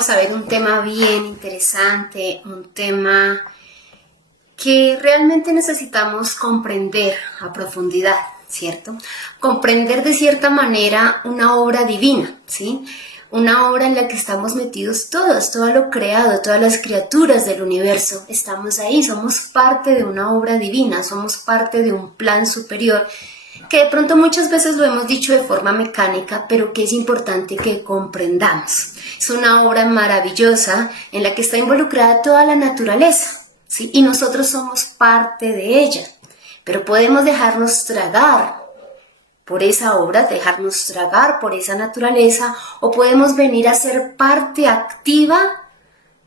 vamos a ver un tema bien interesante, un tema que realmente necesitamos comprender a profundidad, ¿cierto? Comprender de cierta manera una obra divina, ¿sí? Una obra en la que estamos metidos todos, todo lo creado, todas las criaturas del universo. Estamos ahí, somos parte de una obra divina, somos parte de un plan superior que de pronto muchas veces lo hemos dicho de forma mecánica, pero que es importante que comprendamos. Es una obra maravillosa en la que está involucrada toda la naturaleza, ¿sí? Y nosotros somos parte de ella, pero podemos dejarnos tragar por esa obra, dejarnos tragar por esa naturaleza, o podemos venir a ser parte activa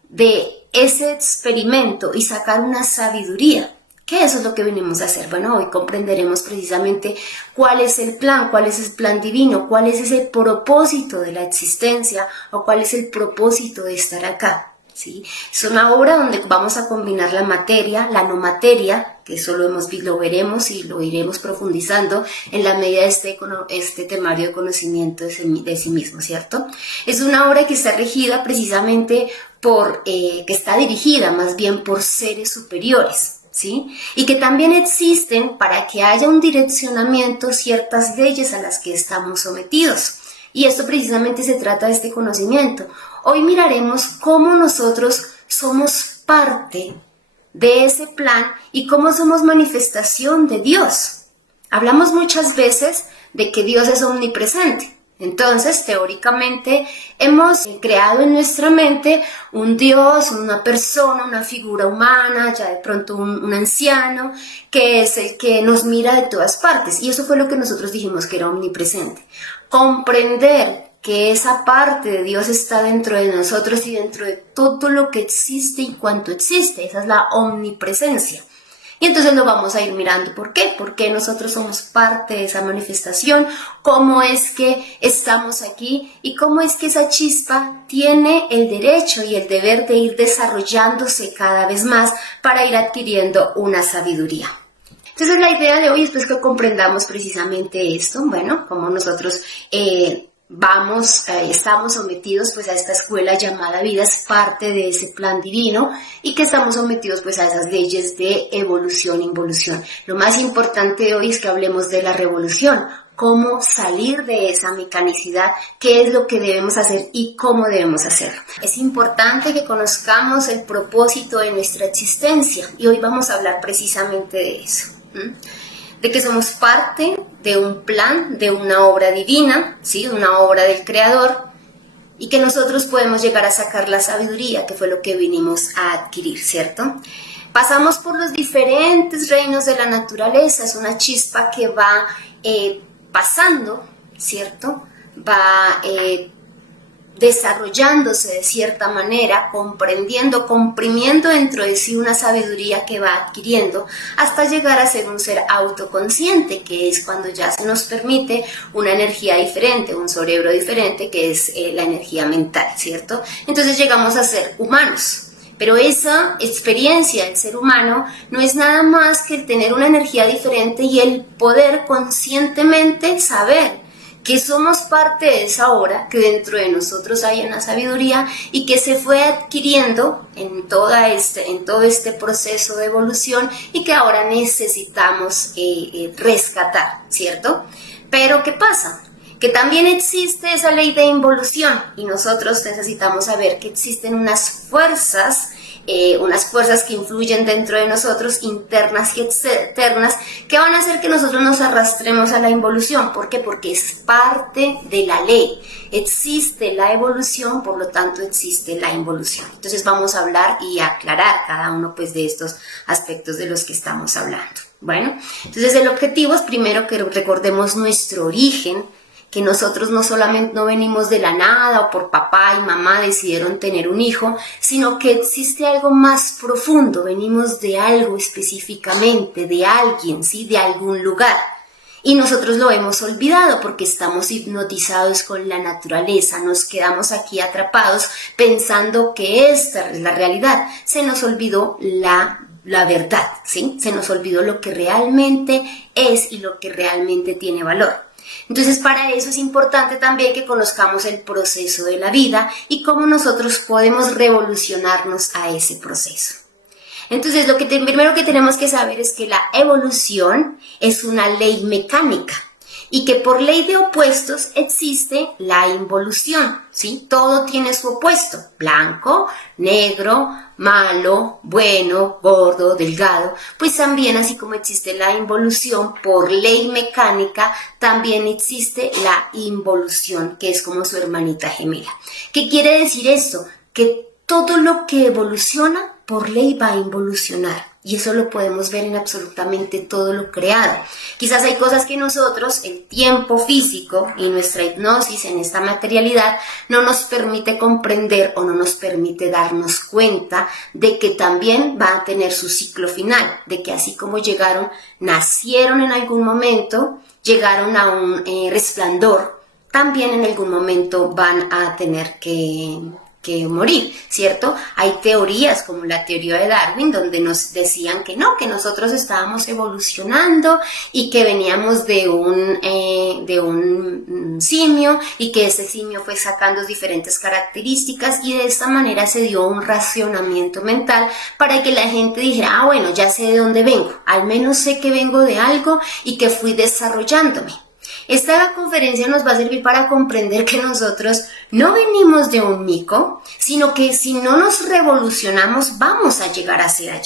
de ese experimento y sacar una sabiduría. ¿Qué eso es lo que venimos a hacer? Bueno, hoy comprenderemos precisamente cuál es el plan divino, cuál es ese propósito de la existencia o cuál es el propósito de estar acá, ¿sí? Es una obra donde vamos a combinar la materia, la no materia, que eso lo veremos y lo iremos profundizando en la medida de este temario de conocimiento de sí mismo, ¿cierto? Es una obra que está regida precisamente que está dirigida más bien por seres superiores, ¿sí? Y que también existen para que haya un direccionamiento ciertas leyes a las que estamos sometidos. Y esto precisamente se trata de este conocimiento. Hoy miraremos cómo nosotros somos parte de ese plan y cómo somos manifestación de Dios. Hablamos muchas veces de que Dios es omnipresente. Entonces, teóricamente, hemos creado en nuestra mente un Dios, una persona, una figura humana, ya de pronto un anciano, que es el que nos mira de todas partes. Y eso fue lo que nosotros dijimos que era omnipresente. Comprender que esa parte de Dios está dentro de nosotros y dentro de todo lo que existe y cuanto existe. Esa es la omnipresencia. Y entonces lo vamos a ir mirando. ¿Por qué? Porque nosotros somos parte de esa manifestación, cómo es que estamos aquí y cómo es que esa chispa tiene el derecho y el deber de ir desarrollándose cada vez más para ir adquiriendo una sabiduría. Entonces la idea de hoy es pues que comprendamos precisamente esto, bueno, cómo nosotros estamos sometidos pues a esta escuela llamada vida, es parte de ese plan divino y que estamos sometidos pues a esas leyes de evolución e involución. Lo más importante de hoy es que hablemos de la revolución, cómo salir de esa mecanicidad, qué es lo que debemos hacer y cómo debemos hacerlo. Es importante que conozcamos el propósito de nuestra existencia y hoy vamos a hablar precisamente de eso. De que somos parte de un plan, de una obra divina, ¿sí? Una obra del Creador, y que nosotros podemos llegar a sacar la sabiduría, que fue lo que vinimos a adquirir, ¿cierto? Pasamos por los diferentes reinos de la naturaleza, es una chispa que va pasando, ¿cierto? Va desarrollándose de cierta manera, comprendiendo, comprimiendo dentro de sí una sabiduría que va adquiriendo hasta llegar a ser un ser autoconsciente, que es cuando ya se nos permite una energía diferente, un cerebro diferente, que es la energía mental, ¿cierto? Entonces llegamos a ser humanos. Pero esa experiencia del ser humano no es nada más que el tener una energía diferente y el poder conscientemente saber que somos parte de esa obra, que dentro de nosotros hay una sabiduría y que se fue adquiriendo en todo este proceso de evolución y que ahora necesitamos rescatar, ¿cierto? Pero ¿qué pasa? Que también existe esa ley de involución y nosotros necesitamos saber que existen unas fuerzas que influyen dentro de nosotros, internas y externas, que van a hacer que nosotros nos arrastremos a la involución. ¿Por qué? Porque es parte de la ley. Existe la evolución, por lo tanto existe la involución. Entonces vamos a hablar y aclarar cada uno pues de estos aspectos de los que estamos hablando. Bueno, entonces el objetivo es primero que recordemos nuestro origen, que nosotros no solamente no venimos de la nada o por papá y mamá decidieron tener un hijo, sino que existe algo más profundo, venimos de algo específicamente, de alguien, ¿sí? De algún lugar. Y nosotros lo hemos olvidado porque estamos hipnotizados con la naturaleza, nos quedamos aquí atrapados pensando que esta es la realidad. Se nos olvidó la verdad, ¿sí? Se nos olvidó lo que realmente es y lo que realmente tiene valor. Entonces, para eso es importante también que conozcamos el proceso de la vida y cómo nosotros podemos revolucionarnos a ese proceso. Entonces, primero que tenemos que saber es que la evolución es una ley mecánica y que por ley de opuestos existe la involución, ¿sí? Todo tiene su opuesto, blanco, negro, malo, bueno, gordo, delgado. Pues también, así como existe la involución por ley mecánica, también existe la involución, que es como su hermanita gemela. ¿Qué quiere decir esto? Que todo lo que evoluciona por ley va a involucionar. Y eso lo podemos ver en absolutamente todo lo creado. Quizás hay cosas que nosotros, el tiempo físico y nuestra hipnosis en esta materialidad no nos permite comprender o no nos permite darnos cuenta de que también va a tener su ciclo final, de que así como llegaron, nacieron en algún momento, llegaron a un resplandor, también en algún momento van a tener que morir, ¿cierto? Hay teorías como la teoría de Darwin donde nos decían que no, que nosotros estábamos evolucionando y que veníamos de un simio y que ese simio fue sacando diferentes características y de esta manera se dio un racionamiento mental para que la gente dijera, bueno, ya sé de dónde vengo, al menos sé que vengo de algo y que fui desarrollándome. Esta conferencia nos va a servir para comprender que nosotros no venimos de un mico, sino que si no nos revolucionamos vamos a llegar a ser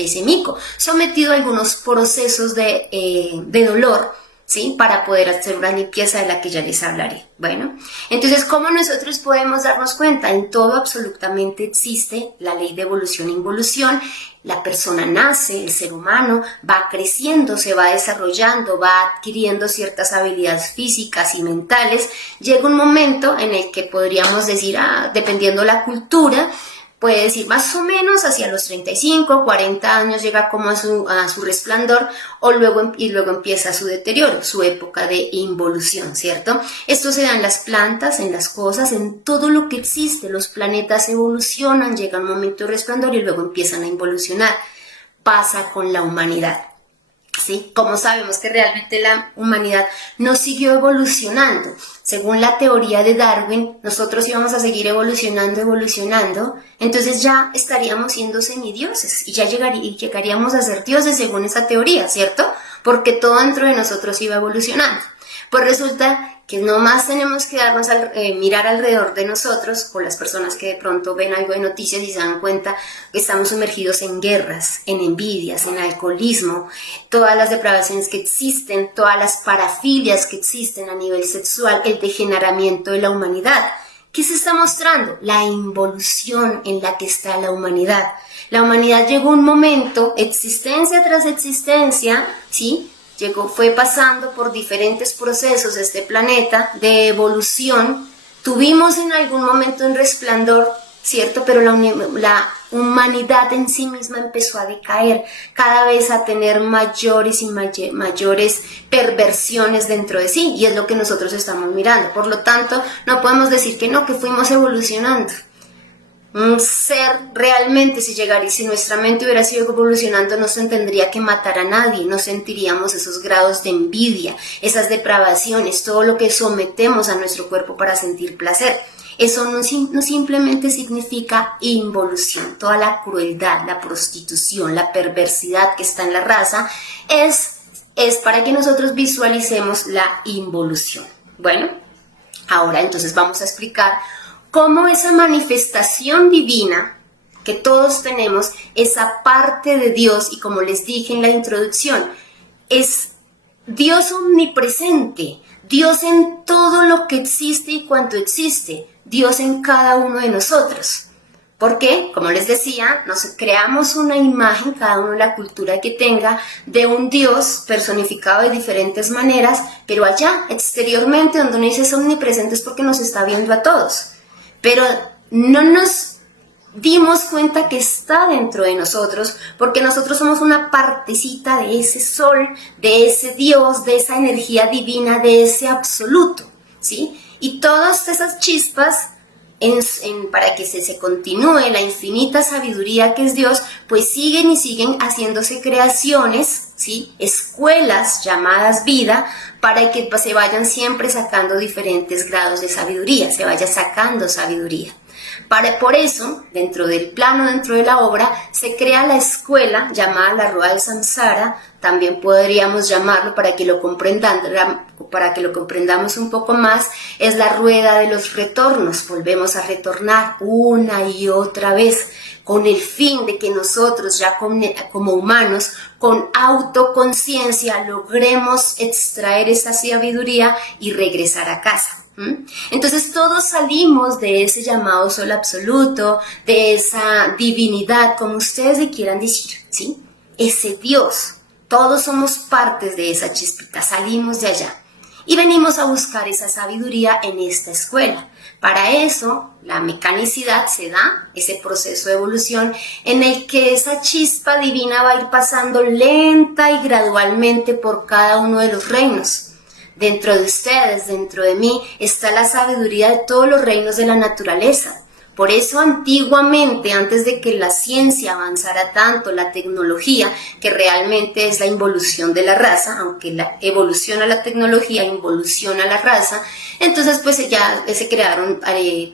ese mico, sometido a algunos procesos de dolor, ¿sí? Para poder hacer una limpieza de la que ya les hablaré. Bueno, entonces, ¿cómo nosotros podemos darnos cuenta? En todo absolutamente existe la ley de evolución e involución. La persona nace, el ser humano va creciendo, se va desarrollando, va adquiriendo ciertas habilidades físicas y mentales. Llega un momento en el que podríamos decir, dependiendo la cultura, puede decir más o menos hacia los 35, 40 años llega como a su resplandor y luego empieza su deterioro, su época de involución, ¿cierto? Esto se da en las plantas, en las cosas, en todo lo que existe. Los planetas evolucionan, llega un momento de resplandor y luego empiezan a involucionar. Pasa con la humanidad. ¿Sí? Como sabemos que realmente la humanidad no siguió evolucionando. Según la teoría de Darwin, nosotros íbamos a seguir evolucionando, entonces ya estaríamos siendo semidioses y ya llegaríamos a ser dioses según esa teoría, ¿cierto? Porque todo dentro de nosotros iba evolucionando. Pues resulta que no más tenemos que mirar alrededor de nosotros, o las personas que de pronto ven algo de noticias y se dan cuenta que estamos sumergidos en guerras, en envidias, en alcoholismo, todas las depravaciones que existen, todas las parafilias que existen a nivel sexual, el degeneramiento de la humanidad. ¿Qué se está mostrando? La involución en la que está la humanidad. La humanidad llegó a un momento, existencia tras existencia, ¿sí? Fue pasando por diferentes procesos este planeta de evolución. Tuvimos en algún momento un resplandor, ¿cierto? Pero la humanidad en sí misma empezó a decaer, cada vez a tener mayores y mayores perversiones dentro de sí, y es lo que nosotros estamos mirando. Por lo tanto, no podemos decir que no, que fuimos evolucionando. Un ser realmente, si nuestra mente hubiera sido evolucionando, no se tendría que matar a nadie, no sentiríamos esos grados de envidia, esas depravaciones, todo lo que sometemos a nuestro cuerpo para sentir placer. Eso no simplemente significa involución. Toda la crueldad, la prostitución, la perversidad que está en la raza es para que nosotros visualicemos la involución. Bueno, ahora entonces vamos a explicar cómo esa manifestación divina que todos tenemos, esa parte de Dios, y como les dije en la introducción, es Dios omnipresente, Dios en todo lo que existe y cuanto existe, Dios en cada uno de nosotros. Porque, como les decía, nos creamos una imagen, cada uno la cultura que tenga, de un Dios personificado de diferentes maneras, pero allá, exteriormente, donde uno dice es omnipresente, es porque nos está viendo a todos. Pero no nos dimos cuenta que está dentro de nosotros, porque nosotros somos una partecita de ese sol, de ese Dios, de esa energía divina, de ese absoluto, ¿sí? Y todas esas chispas, para que se continúe la infinita sabiduría que es Dios, pues siguen y siguen haciéndose creaciones ¿sí? Escuelas llamadas vida, para que se vayan siempre sacando diferentes grados de sabiduría, se vaya sacando sabiduría. Por eso, dentro del plano, dentro de la obra, se crea la escuela llamada la Rueda del Samsara, también podríamos llamarlo para que lo comprendamos un poco más, es la rueda de los retornos. Volvemos a retornar una y otra vez, con el fin de que nosotros ya como humanos, con autoconciencia, logremos extraer esa sabiduría y regresar a casa. Entonces todos salimos de ese llamado sol absoluto, de esa divinidad, como ustedes le quieran decir, ¿sí? Ese Dios, todos somos partes de esa chispita, salimos de allá y venimos a buscar esa sabiduría en esta escuela. Para eso, la mecanicidad se da, ese proceso de evolución en el que esa chispa divina va a ir pasando lenta y gradualmente por cada uno de los reinos. Dentro de ustedes, dentro de mí, está la sabiduría de todos los reinos de la naturaleza. Por eso antiguamente, antes de que la ciencia avanzara tanto, la tecnología, que realmente es la involución de la raza, aunque evoluciona la tecnología, involuciona la raza, entonces pues ya se crearon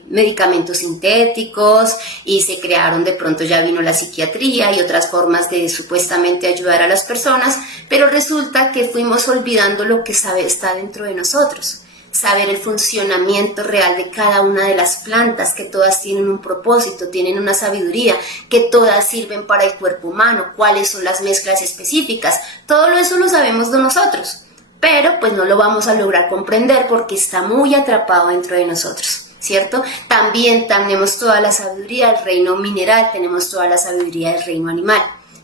medicamentos sintéticos y se crearon, de pronto ya vino la psiquiatría y otras formas de supuestamente ayudar a las personas, pero resulta que fuimos olvidando lo que está dentro de nosotros. Saber el funcionamiento real de cada una de las plantas, que todas tienen un propósito, tienen una sabiduría, que todas sirven para el cuerpo humano, cuáles son las mezclas específicas, todo eso lo sabemos de nosotros, pero pues no lo vamos a lograr comprender porque está muy atrapado dentro de nosotros, ¿cierto? También tenemos toda la sabiduría del reino mineral, tenemos toda la sabiduría del reino animal.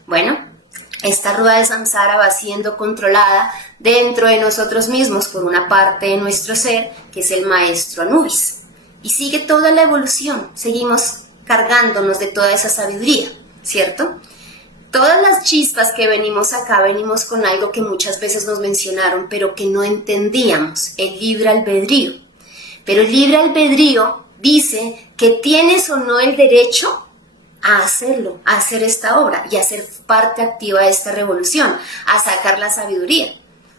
Bueno, esta rueda de samsara va siendo controlada dentro de nosotros mismos por una parte de nuestro ser, que es el maestro Anubis. Y sigue toda la evolución, seguimos cargándonos de toda esa sabiduría, ¿cierto? Todas las chispas que venimos acá, venimos con algo que muchas veces nos mencionaron, pero que no entendíamos, el libre albedrío. Pero el libre albedrío dice que tienes o no el derecho a hacerlo, a hacer esta obra y a ser parte activa de esta revolución, a sacar la sabiduría.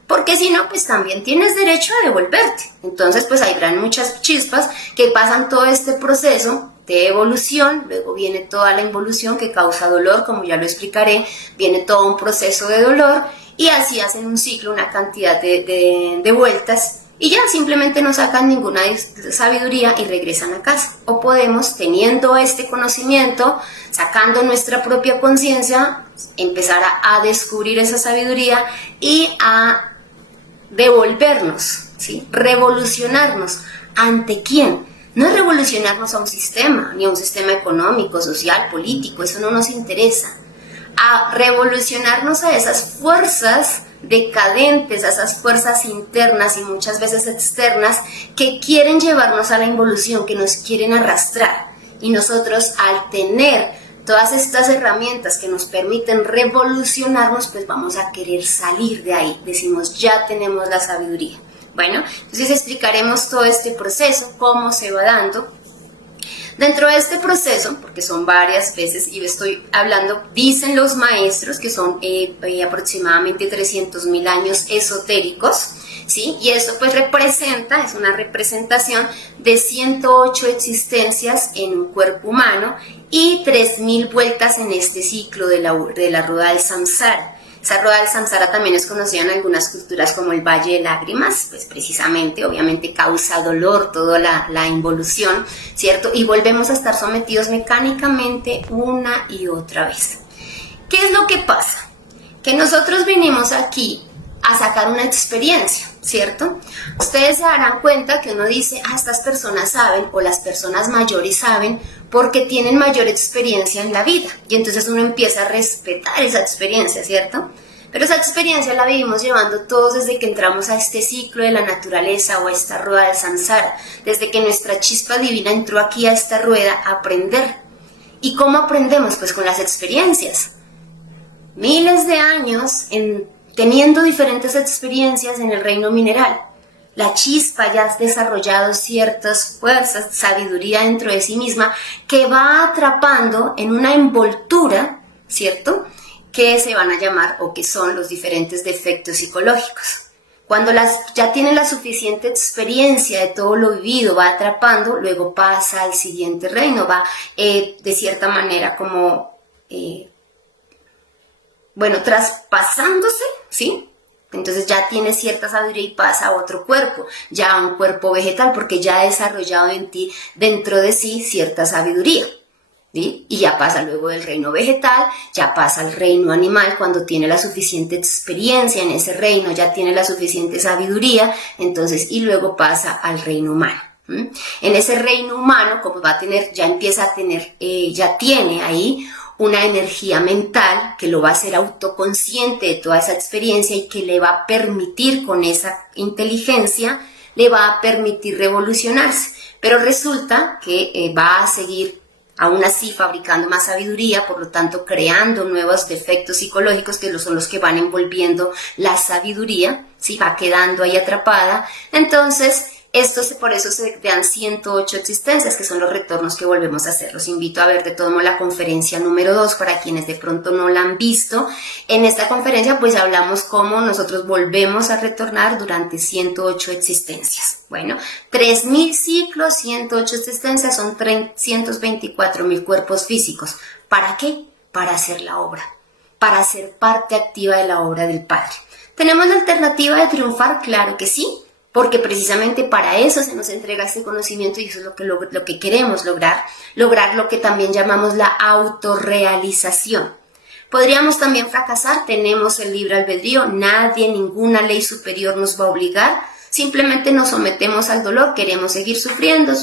Porque si no, pues también tienes derecho a devolverte. Entonces, pues hay muchas chispas que pasan todo este proceso de evolución, luego viene toda la involución que causa dolor, como ya lo explicaré, viene todo un proceso de dolor y así hacen un ciclo, una cantidad de vueltas. Y ya simplemente no sacan ninguna sabiduría y regresan a casa. O podemos, teniendo este conocimiento, sacando nuestra propia conciencia, empezar a descubrir esa sabiduría y a devolvernos, ¿sí? Revolucionarnos. ¿Ante quién? No es revolucionarnos a un sistema, ni a un sistema económico, social, político, eso no nos interesa. A revolucionarnos a esas fuerzas decadentes, a esas fuerzas internas y muchas veces externas que quieren llevarnos a la involución, que nos quieren arrastrar. Y nosotros, al tener todas estas herramientas que nos permiten revolucionarnos, pues vamos a querer salir de ahí. Decimos, ya tenemos la sabiduría. Bueno, entonces explicaremos todo este proceso, cómo se va dando. Dentro de este proceso, porque son varias veces y estoy hablando, dicen los maestros que son aproximadamente 300.000 años esotéricos, ¿sí? Y esto pues es una representación de 108 existencias en un cuerpo humano y 3.000 vueltas en este ciclo de la rueda del samsara. Esa rueda del samsara también es conocida en algunas culturas como el Valle de Lágrimas, pues precisamente, obviamente causa dolor toda la involución, ¿cierto? Y volvemos a estar sometidos mecánicamente una y otra vez. ¿Qué es lo que pasa? Que nosotros venimos aquí a sacar una experiencia, ¿cierto? Ustedes se darán cuenta que uno dice, estas personas saben, o las personas mayores saben, porque tienen mayor experiencia en la vida. Y entonces uno empieza a respetar esa experiencia, ¿cierto? Pero esa experiencia la vivimos llevando todos desde que entramos a este ciclo de la naturaleza o a esta rueda de samsara, desde que nuestra chispa divina entró aquí a esta rueda a aprender. ¿Y cómo aprendemos? Pues con las experiencias. Miles de años teniendo diferentes experiencias en el reino mineral. La chispa ya ha desarrollado ciertas fuerzas, sabiduría dentro de sí misma, que va atrapando en una envoltura, ¿cierto? que se van a llamar o que son los diferentes defectos psicológicos. Cuando ya tiene la suficiente experiencia de todo lo vivido, va atrapando, luego pasa al siguiente reino, va de cierta manera como, traspasándose, ¿sí? Entonces ya tiene cierta sabiduría y pasa a otro cuerpo, ya a un cuerpo vegetal, porque ya ha desarrollado en ti, dentro de sí, cierta sabiduría. ¿Sí? Y ya pasa luego del reino vegetal, ya pasa al reino animal cuando tiene la suficiente experiencia en ese reino, ya tiene la suficiente sabiduría, entonces, y luego pasa al reino humano. En ese reino humano, como va a tener, ya empieza a tener, ya tiene ahí una energía mental que lo va a hacer autoconsciente de toda esa experiencia y que le va a permitir, con esa inteligencia, le va a permitir revolucionarse. Pero resulta que va a seguir aún así fabricando más sabiduría, por lo tanto creando nuevos defectos psicológicos que son los que van envolviendo la sabiduría, ¿sí? Va quedando ahí atrapada. Entonces, por eso se dan 108 existencias, que son los retornos que volvemos a hacer. Los invito a ver de todo modo la conferencia número 2 para quienes de pronto no la han visto. En esta conferencia pues hablamos cómo nosotros volvemos a retornar durante 108 existencias. Bueno, 3.000 ciclos, 108 existencias, son 324.000 cuerpos físicos. ¿Para qué? Para hacer la obra, para ser parte activa de la obra del Padre. ¿Tenemos la alternativa de triunfar? Claro que sí. Porque precisamente para eso se nos entrega este conocimiento y eso es lo que queremos lograr lo que también llamamos la autorrealización. Podríamos también fracasar, tenemos el libre albedrío, nadie, ninguna ley superior nos va a obligar, simplemente nos sometemos al dolor, queremos seguir sufriendo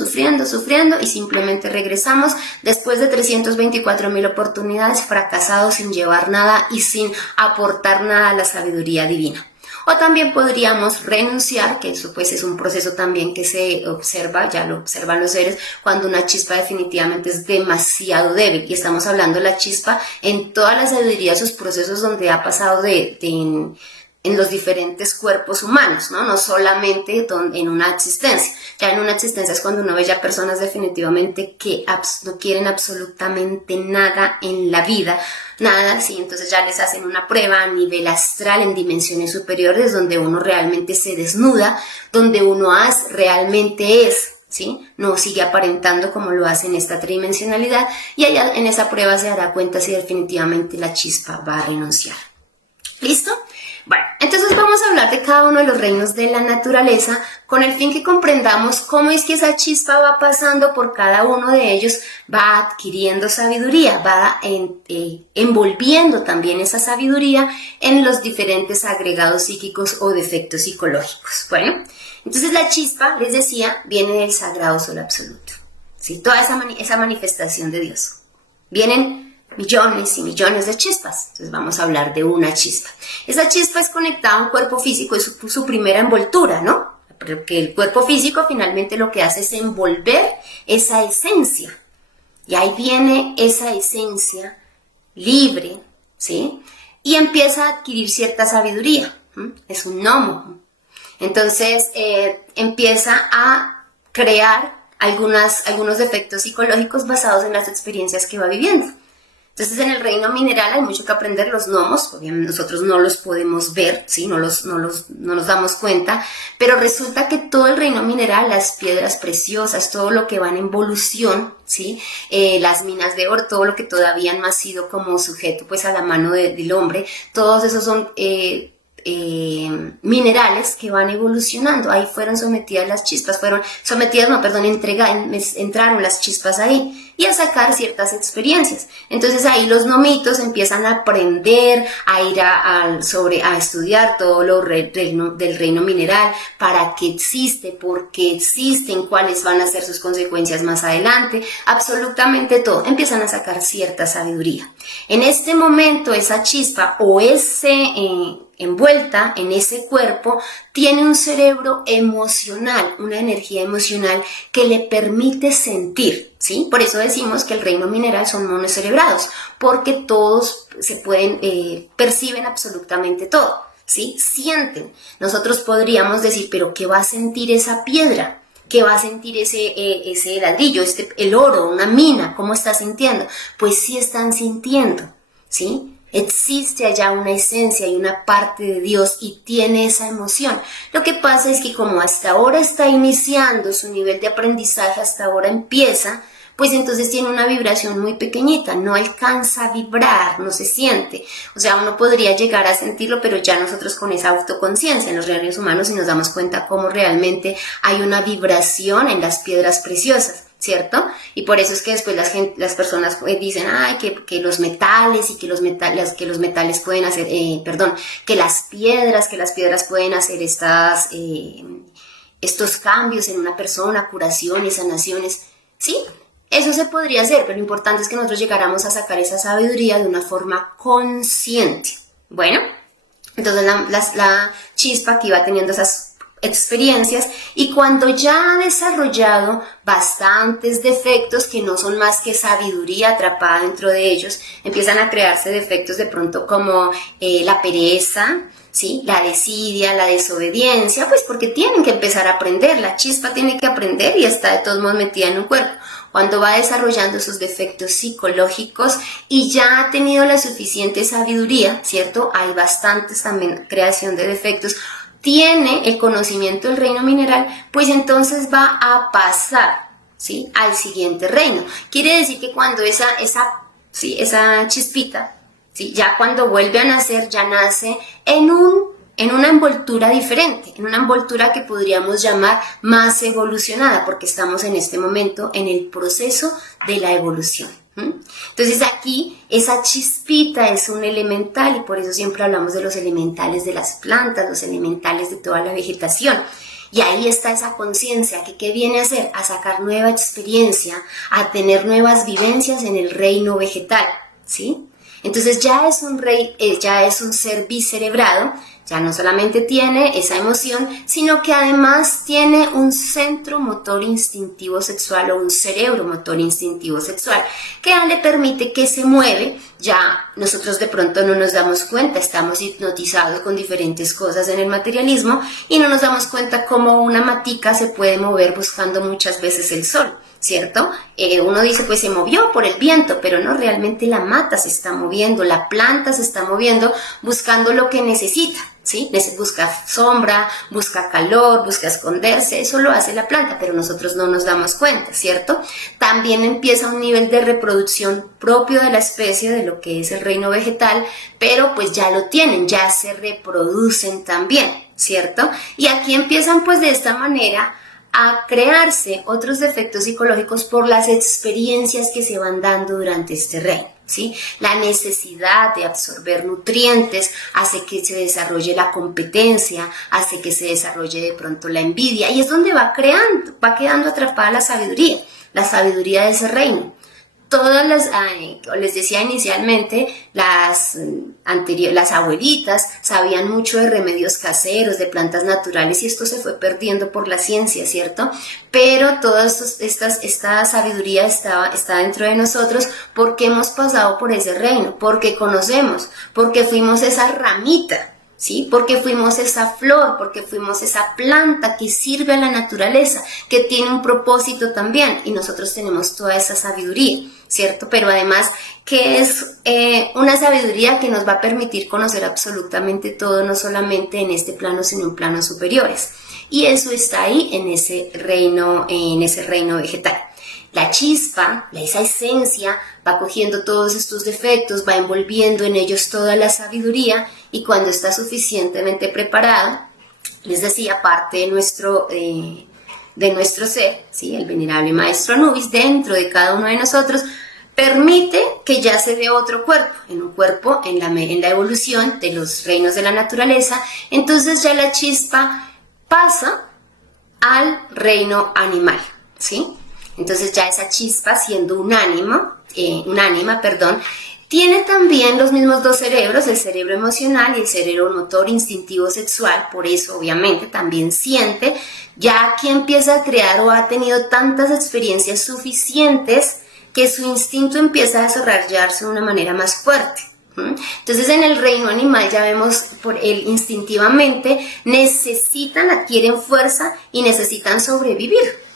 y simplemente regresamos después de 324.000 oportunidades fracasados sin llevar nada y sin aportar nada a la sabiduría divina. O también podríamos renunciar, que eso pues es un proceso también que se observa, ya lo observan los seres, cuando una chispa definitivamente es demasiado débil. Y estamos hablando de la chispa en toda la sabiduría, sus procesos donde ha pasado en los diferentes cuerpos humanos, ¿no? No solamente en una existencia. Ya en una existencia es cuando uno ve ya personas definitivamente que no quieren absolutamente nada en la vida, nada, sí, entonces ya les hacen una prueba a nivel astral en dimensiones superiores donde uno realmente se desnuda, donde uno realmente es, ¿sí? No sigue aparentando como lo hace en esta tridimensionalidad y allá en esa prueba se dará cuenta si definitivamente la chispa va a renunciar. ¿Listo? Bueno, entonces vamos a hablar de cada uno de los reinos de la naturaleza con el fin que comprendamos cómo es que esa chispa va pasando por cada uno de ellos, va adquiriendo sabiduría, va envolviendo también esa sabiduría en los diferentes agregados psíquicos o defectos psicológicos. Bueno, entonces la chispa, les decía, viene del sagrado sol absoluto, ¿sí? Toda esa manifestación de Dios. Vienen millones y millones de chispas. Entonces vamos a hablar de una chispa. Esa chispa es conectada a un cuerpo físico, es su primera envoltura, ¿no? Porque el cuerpo físico finalmente lo que hace es envolver esa esencia. Y ahí viene esa esencia libre, ¿sí? Y empieza a adquirir cierta sabiduría. Es un gnomo. Entonces empieza a crear algunos defectos psicológicos basados en las experiencias que va viviendo. Entonces en el reino mineral hay mucho que aprender, los gnomos, porque nosotros no los podemos ver, ¿sí? no nos damos cuenta, pero resulta que todo el reino mineral, las piedras preciosas, todo lo que va en evolución, ¿sí? Las minas de oro, todo lo que todavía no ha sido como sujeto pues a la mano del hombre, todos esos son minerales que van evolucionando. Ahí fueron sometidas las chispas, entraron las chispas ahí y a sacar ciertas experiencias. Entonces ahí los gnomitos empiezan a aprender, a ir a estudiar todo lo del reino mineral, para qué existe, por qué existen, cuáles van a ser sus consecuencias más adelante, absolutamente todo. Empiezan a sacar cierta sabiduría. En este momento esa chispa o envuelta en ese cuerpo, tiene un cerebro emocional, una energía emocional que le permite sentir, ¿sí? Por eso decimos que el reino mineral son monocerebrados, porque todos perciben absolutamente todo, ¿sí? Sienten. Nosotros podríamos decir, pero ¿qué va a sentir esa piedra? ¿Qué va a sentir ese ladrillo, el oro, una mina? ¿Cómo está sintiendo? Pues sí están sintiendo, ¿sí? Existe allá una esencia y una parte de Dios y tiene esa emoción. Lo que pasa es que como hasta ahora está iniciando su nivel de aprendizaje, hasta ahora empieza, pues entonces tiene una vibración muy pequeñita, no alcanza a vibrar, no se siente. O sea, uno podría llegar a sentirlo, pero ya nosotros con esa autoconciencia en los reales humanos y nos damos cuenta cómo realmente hay una vibración en las piedras preciosas, ¿cierto? Y por eso es que después las personas dicen, ay, que los metales y que los metales pueden hacer, que las piedras pueden hacer estos cambios en una persona, curaciones, sanaciones, ¿sí? Eso se podría hacer, pero lo importante es que nosotros llegáramos a sacar esa sabiduría de una forma consciente. Bueno, entonces la chispa aquí va teniendo esas experiencias y cuando ya ha desarrollado bastantes defectos que no son más que sabiduría atrapada dentro de ellos, empiezan a crearse defectos de pronto como la pereza, ¿sí? La desidia, la desobediencia, pues porque tienen que empezar a aprender, la chispa tiene que aprender y está de todos modos metida en un cuerpo. Cuando va desarrollando sus defectos psicológicos y ya ha tenido la suficiente sabiduría, ¿cierto? Hay bastantes también creación de defectos, tiene el conocimiento del reino mineral, pues entonces va a pasar, ¿sí? Al siguiente reino. Quiere decir que cuando esa chispita, ¿sí? Ya cuando vuelve a nacer, ya nace en una envoltura diferente, en una envoltura que podríamos llamar más evolucionada, porque estamos en este momento en el proceso de la evolución. Entonces aquí esa chispita es un elemental y por eso siempre hablamos de los elementales de las plantas, los elementales de toda la vegetación. Y ahí está esa conciencia que ¿qué viene a hacer? A sacar nueva experiencia, a tener nuevas vivencias en el reino vegetal, ¿sí? Entonces ya es un ser bicerebrado, ya no solamente tiene esa emoción, sino que además tiene un centro motor instintivo sexual o un cerebro motor instintivo sexual, que le permite que se mueve. Ya nosotros de pronto no nos damos cuenta, estamos hipnotizados con diferentes cosas en el materialismo y no nos damos cuenta cómo una matica se puede mover buscando muchas veces el sol, ¿cierto? Uno dice, pues se movió por el viento, pero no, realmente la mata se está moviendo, la planta se está moviendo buscando lo que necesita, ¿sí? Busca sombra, busca calor, busca esconderse, eso lo hace la planta, pero nosotros no nos damos cuenta, ¿cierto? También empieza un nivel de reproducción propio de la especie, de lo que es el reino vegetal, pero pues ya lo tienen, ya se reproducen también, ¿cierto? Y aquí empiezan pues de esta manera a crearse otros defectos psicológicos por las experiencias que se van dando durante este reino, ¿sí? La necesidad de absorber nutrientes hace que se desarrolle la competencia, hace que se desarrolle de pronto la envidia y es donde va quedando atrapada la sabiduría de ese reino. Les decía inicialmente, las abuelitas sabían mucho de remedios caseros, de plantas naturales y esto se fue perdiendo por la ciencia, ¿cierto? Pero toda esta sabiduría está dentro de nosotros porque hemos pasado por ese reino, porque conocemos, porque fuimos esa ramita, ¿sí? Porque fuimos esa flor, porque fuimos esa planta que sirve a la naturaleza, que tiene un propósito también y nosotros tenemos toda esa sabiduría, ¿cierto? Pero además que es una sabiduría que nos va a permitir conocer absolutamente todo, no solamente en este plano, sino en planos superiores. Y eso está ahí en ese reino vegetal. La chispa, esa esencia, va cogiendo todos estos defectos, va envolviendo en ellos toda la sabiduría y cuando está suficientemente preparada, les decía, parte de nuestro ser, ¿sí? El venerable maestro Anubis, dentro de cada uno de nosotros, permite que ya se dé otro cuerpo, en la evolución de los reinos de la naturaleza. Entonces ya la chispa pasa al reino animal, ¿sí? Entonces ya esa chispa, siendo un ánima, tiene también los mismos dos cerebros, el cerebro emocional y el cerebro motor instintivo sexual, por eso obviamente también siente, ya que empieza a crear o ha tenido tantas experiencias suficientes que su instinto empieza a desarrollarse de una manera más fuerte. Entonces en el reino animal ya vemos instintivamente adquieren fuerza y necesitan sobrevivir.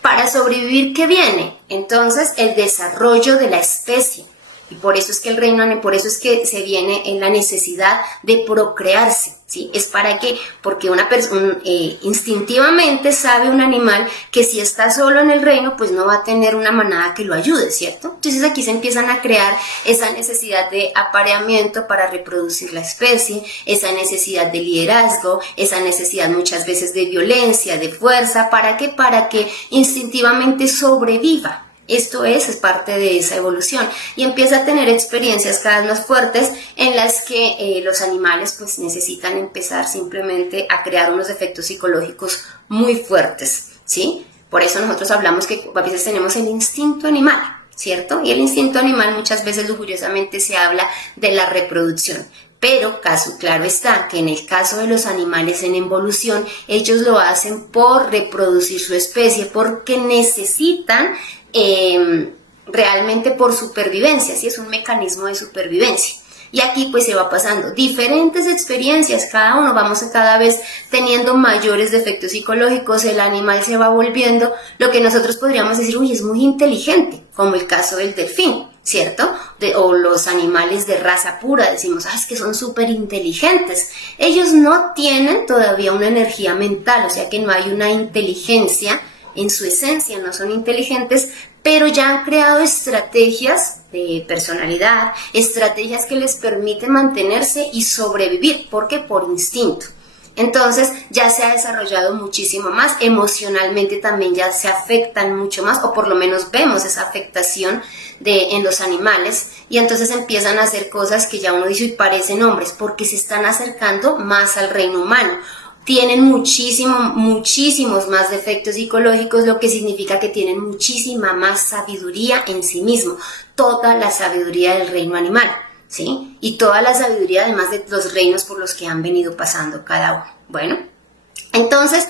Para sobrevivir, ¿qué viene? Entonces el desarrollo de la especie, Y por eso es que por eso es que se viene en la necesidad de procrearse, ¿sí? Es para que, porque una persona instintivamente sabe un animal que si está solo en el reino, pues no va a tener una manada que lo ayude, ¿cierto? Entonces aquí se empiezan a crear esa necesidad de apareamiento para reproducir la especie, esa necesidad de liderazgo, esa necesidad muchas veces de violencia, de fuerza, ¿para qué? Para que instintivamente sobreviva. Esto es parte de esa evolución y empieza a tener experiencias cada vez más fuertes en las que los animales pues necesitan empezar simplemente a crear unos efectos psicológicos muy fuertes, ¿sí? Por eso nosotros hablamos que a veces tenemos el instinto animal, ¿cierto? Y el instinto animal muchas veces lujuriosamente se habla de la reproducción. Pero claro está que en el caso de los animales en evolución, ellos lo hacen por reproducir su especie, porque necesitan realmente por supervivencia, ¿sí? Es un mecanismo de supervivencia. Y aquí pues se va pasando diferentes experiencias, cada uno vamos cada vez teniendo mayores defectos psicológicos, el animal se va volviendo lo que nosotros podríamos decir, uy, es muy inteligente, como el caso del delfín, ¿cierto? O los animales de raza pura, decimos, es que son súper inteligentes. Ellos no tienen todavía una energía mental, o sea que no hay una inteligencia en su esencia, no son inteligentes, pero ya han creado estrategias de personalidad, estrategias que les permiten mantenerse y sobrevivir. ¿Por qué? Por instinto. Entonces ya se ha desarrollado muchísimo más, emocionalmente también ya se afectan mucho más, o por lo menos vemos esa afectación en los animales, y entonces empiezan a hacer cosas que ya uno dice y parecen hombres, porque se están acercando más al reino humano. Tienen muchísimos más defectos psicológicos, lo que significa que tienen muchísima más sabiduría en sí mismo, toda la sabiduría del reino animal, ¿sí? Y toda la sabiduría además de los reinos por los que han venido pasando cada uno. Bueno, entonces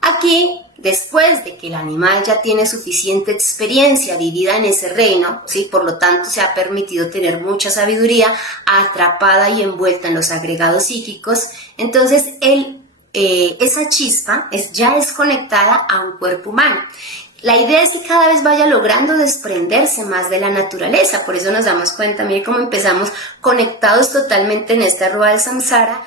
aquí, después de que el animal ya tiene suficiente experiencia vivida en ese reino, ¿sí? Por lo tanto se ha permitido tener mucha sabiduría atrapada y envuelta en los agregados psíquicos, entonces esa chispa ya es conectada a un cuerpo humano. La idea es que cada vez vaya logrando desprenderse más de la naturaleza, por eso nos damos cuenta, mire cómo empezamos conectados totalmente en esta rueda del samsara,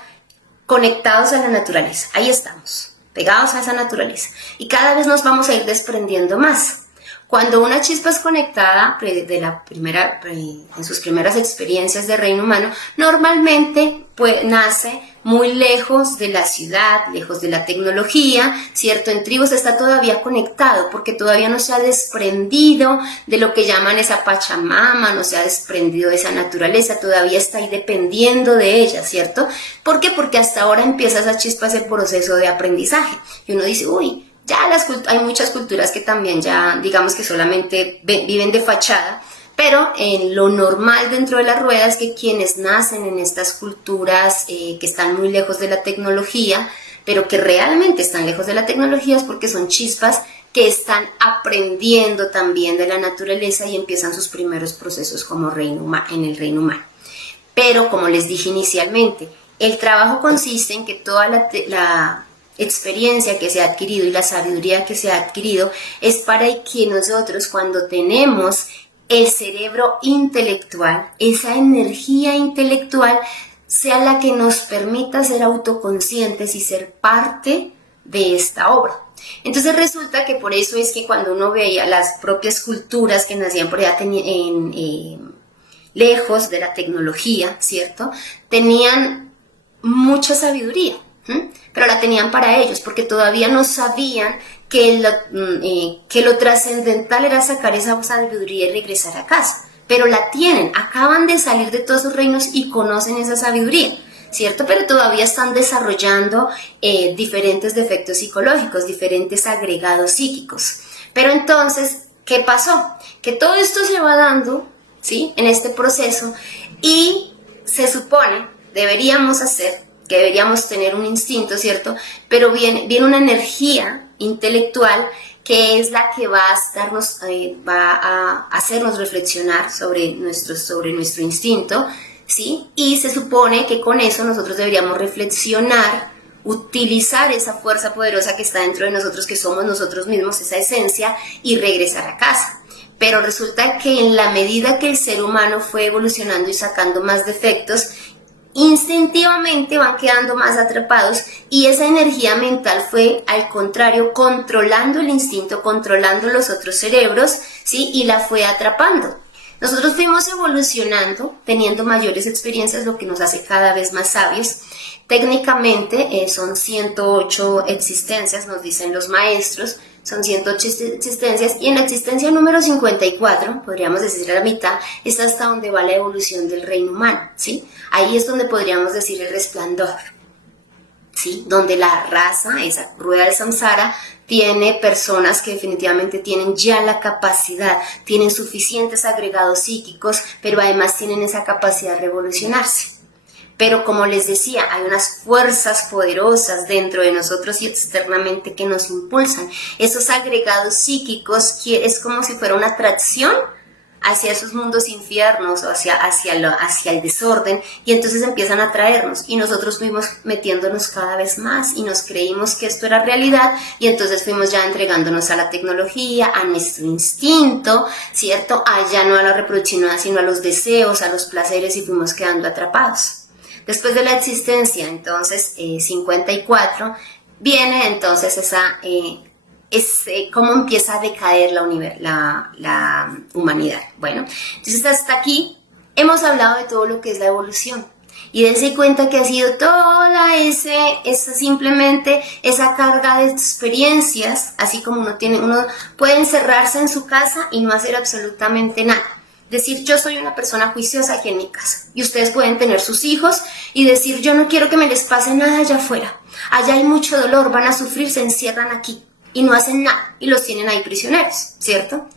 conectados a la naturaleza, ahí estamos, pegados a esa naturaleza, y cada vez nos vamos a ir desprendiendo más. Cuando una chispa es conectada en sus primeras experiencias de reino humano, normalmente nace muy lejos de la ciudad, lejos de la tecnología, ¿cierto? En tribus está todavía conectado porque todavía no se ha desprendido de lo que llaman esa Pachamama, no se ha desprendido de esa naturaleza, todavía está ahí dependiendo de ella, ¿cierto? ¿Por qué? Porque hasta ahora empieza esa chispa, ese proceso de aprendizaje. Y uno dice, uy, ya hay muchas culturas que también ya, digamos que solamente viven de fachada, pero en lo normal dentro de la rueda es que quienes nacen en estas culturas que están muy lejos de la tecnología, pero que realmente están lejos de la tecnología es porque son chispas que están aprendiendo también de la naturaleza y empiezan sus primeros procesos como en el reino humano. Pero como les dije inicialmente, el trabajo consiste en que toda la experiencia que se ha adquirido y la sabiduría que se ha adquirido es para que nosotros cuando tenemos el cerebro intelectual, esa energía intelectual sea la que nos permita ser autoconscientes y ser parte de esta obra. Entonces resulta que por eso es que cuando uno veía las propias culturas que nacían por allá lejos de la tecnología, ¿cierto? Tenían mucha sabiduría, pero la tenían para ellos porque todavía no sabían que lo trascendental era sacar esa sabiduría y regresar a casa, pero la tienen, acaban de salir de todos sus reinos y conocen esa sabiduría, ¿cierto? Pero todavía están desarrollando diferentes defectos psicológicos, diferentes agregados psíquicos. Pero entonces, ¿qué pasó? Que todo esto se va dando, ¿sí? En este proceso y se supone, deberíamos tener un instinto, ¿cierto? Pero viene una energía intelectual que es la que va a hacernos reflexionar sobre nuestro instinto, ¿sí? Y se supone que con eso nosotros deberíamos reflexionar, utilizar esa fuerza poderosa que está dentro de nosotros, que somos nosotros mismos, esa esencia, y regresar a casa. Pero resulta que en la medida que el ser humano fue evolucionando y sacando más defectos, instintivamente van quedando más atrapados y esa energía mental fue al contrario controlando el instinto, controlando los otros cerebros, ¿sí? Y la fue atrapando. Nosotros fuimos evolucionando, teniendo mayores experiencias, lo que nos hace cada vez más sabios. Técnicamente son 108 existencias, nos dicen los maestros, son 108 existencias, y en la existencia número 54, podríamos decir a la mitad, es hasta donde va la evolución del reino humano, ¿sí? Ahí es donde podríamos decir el resplandor, ¿sí? Donde la raza, esa rueda de samsara, tiene personas que definitivamente tienen ya la capacidad, tienen suficientes agregados psíquicos, pero además tienen esa capacidad de revolucionarse. Pero como les decía, hay unas fuerzas poderosas dentro de nosotros y externamente que nos impulsan. Esos agregados psíquicos que es como si fuera una atracción hacia esos mundos infiernos o hacia el desorden, y entonces empiezan a atraernos y nosotros fuimos metiéndonos cada vez más y nos creímos que esto era realidad, y entonces fuimos ya entregándonos a la tecnología, a nuestro instinto, ¿cierto? Ya no a la reproducción, sino a los deseos, a los placeres, y fuimos quedando atrapados. Después de la existencia, entonces, 54, viene entonces cómo empieza a decaer la humanidad. Bueno, entonces hasta aquí hemos hablado de todo lo que es la evolución. Y dense cuenta que ha sido toda simplemente esa carga de experiencias, así como uno puede encerrarse en su casa y no hacer absolutamente nada. Decir, yo soy una persona juiciosa aquí en mi casa, y ustedes pueden tener sus hijos y decir, yo no quiero que me les pase nada allá afuera, allá hay mucho dolor, van a sufrir, se encierran aquí y no hacen nada y los tienen ahí prisioneros, ¿cierto?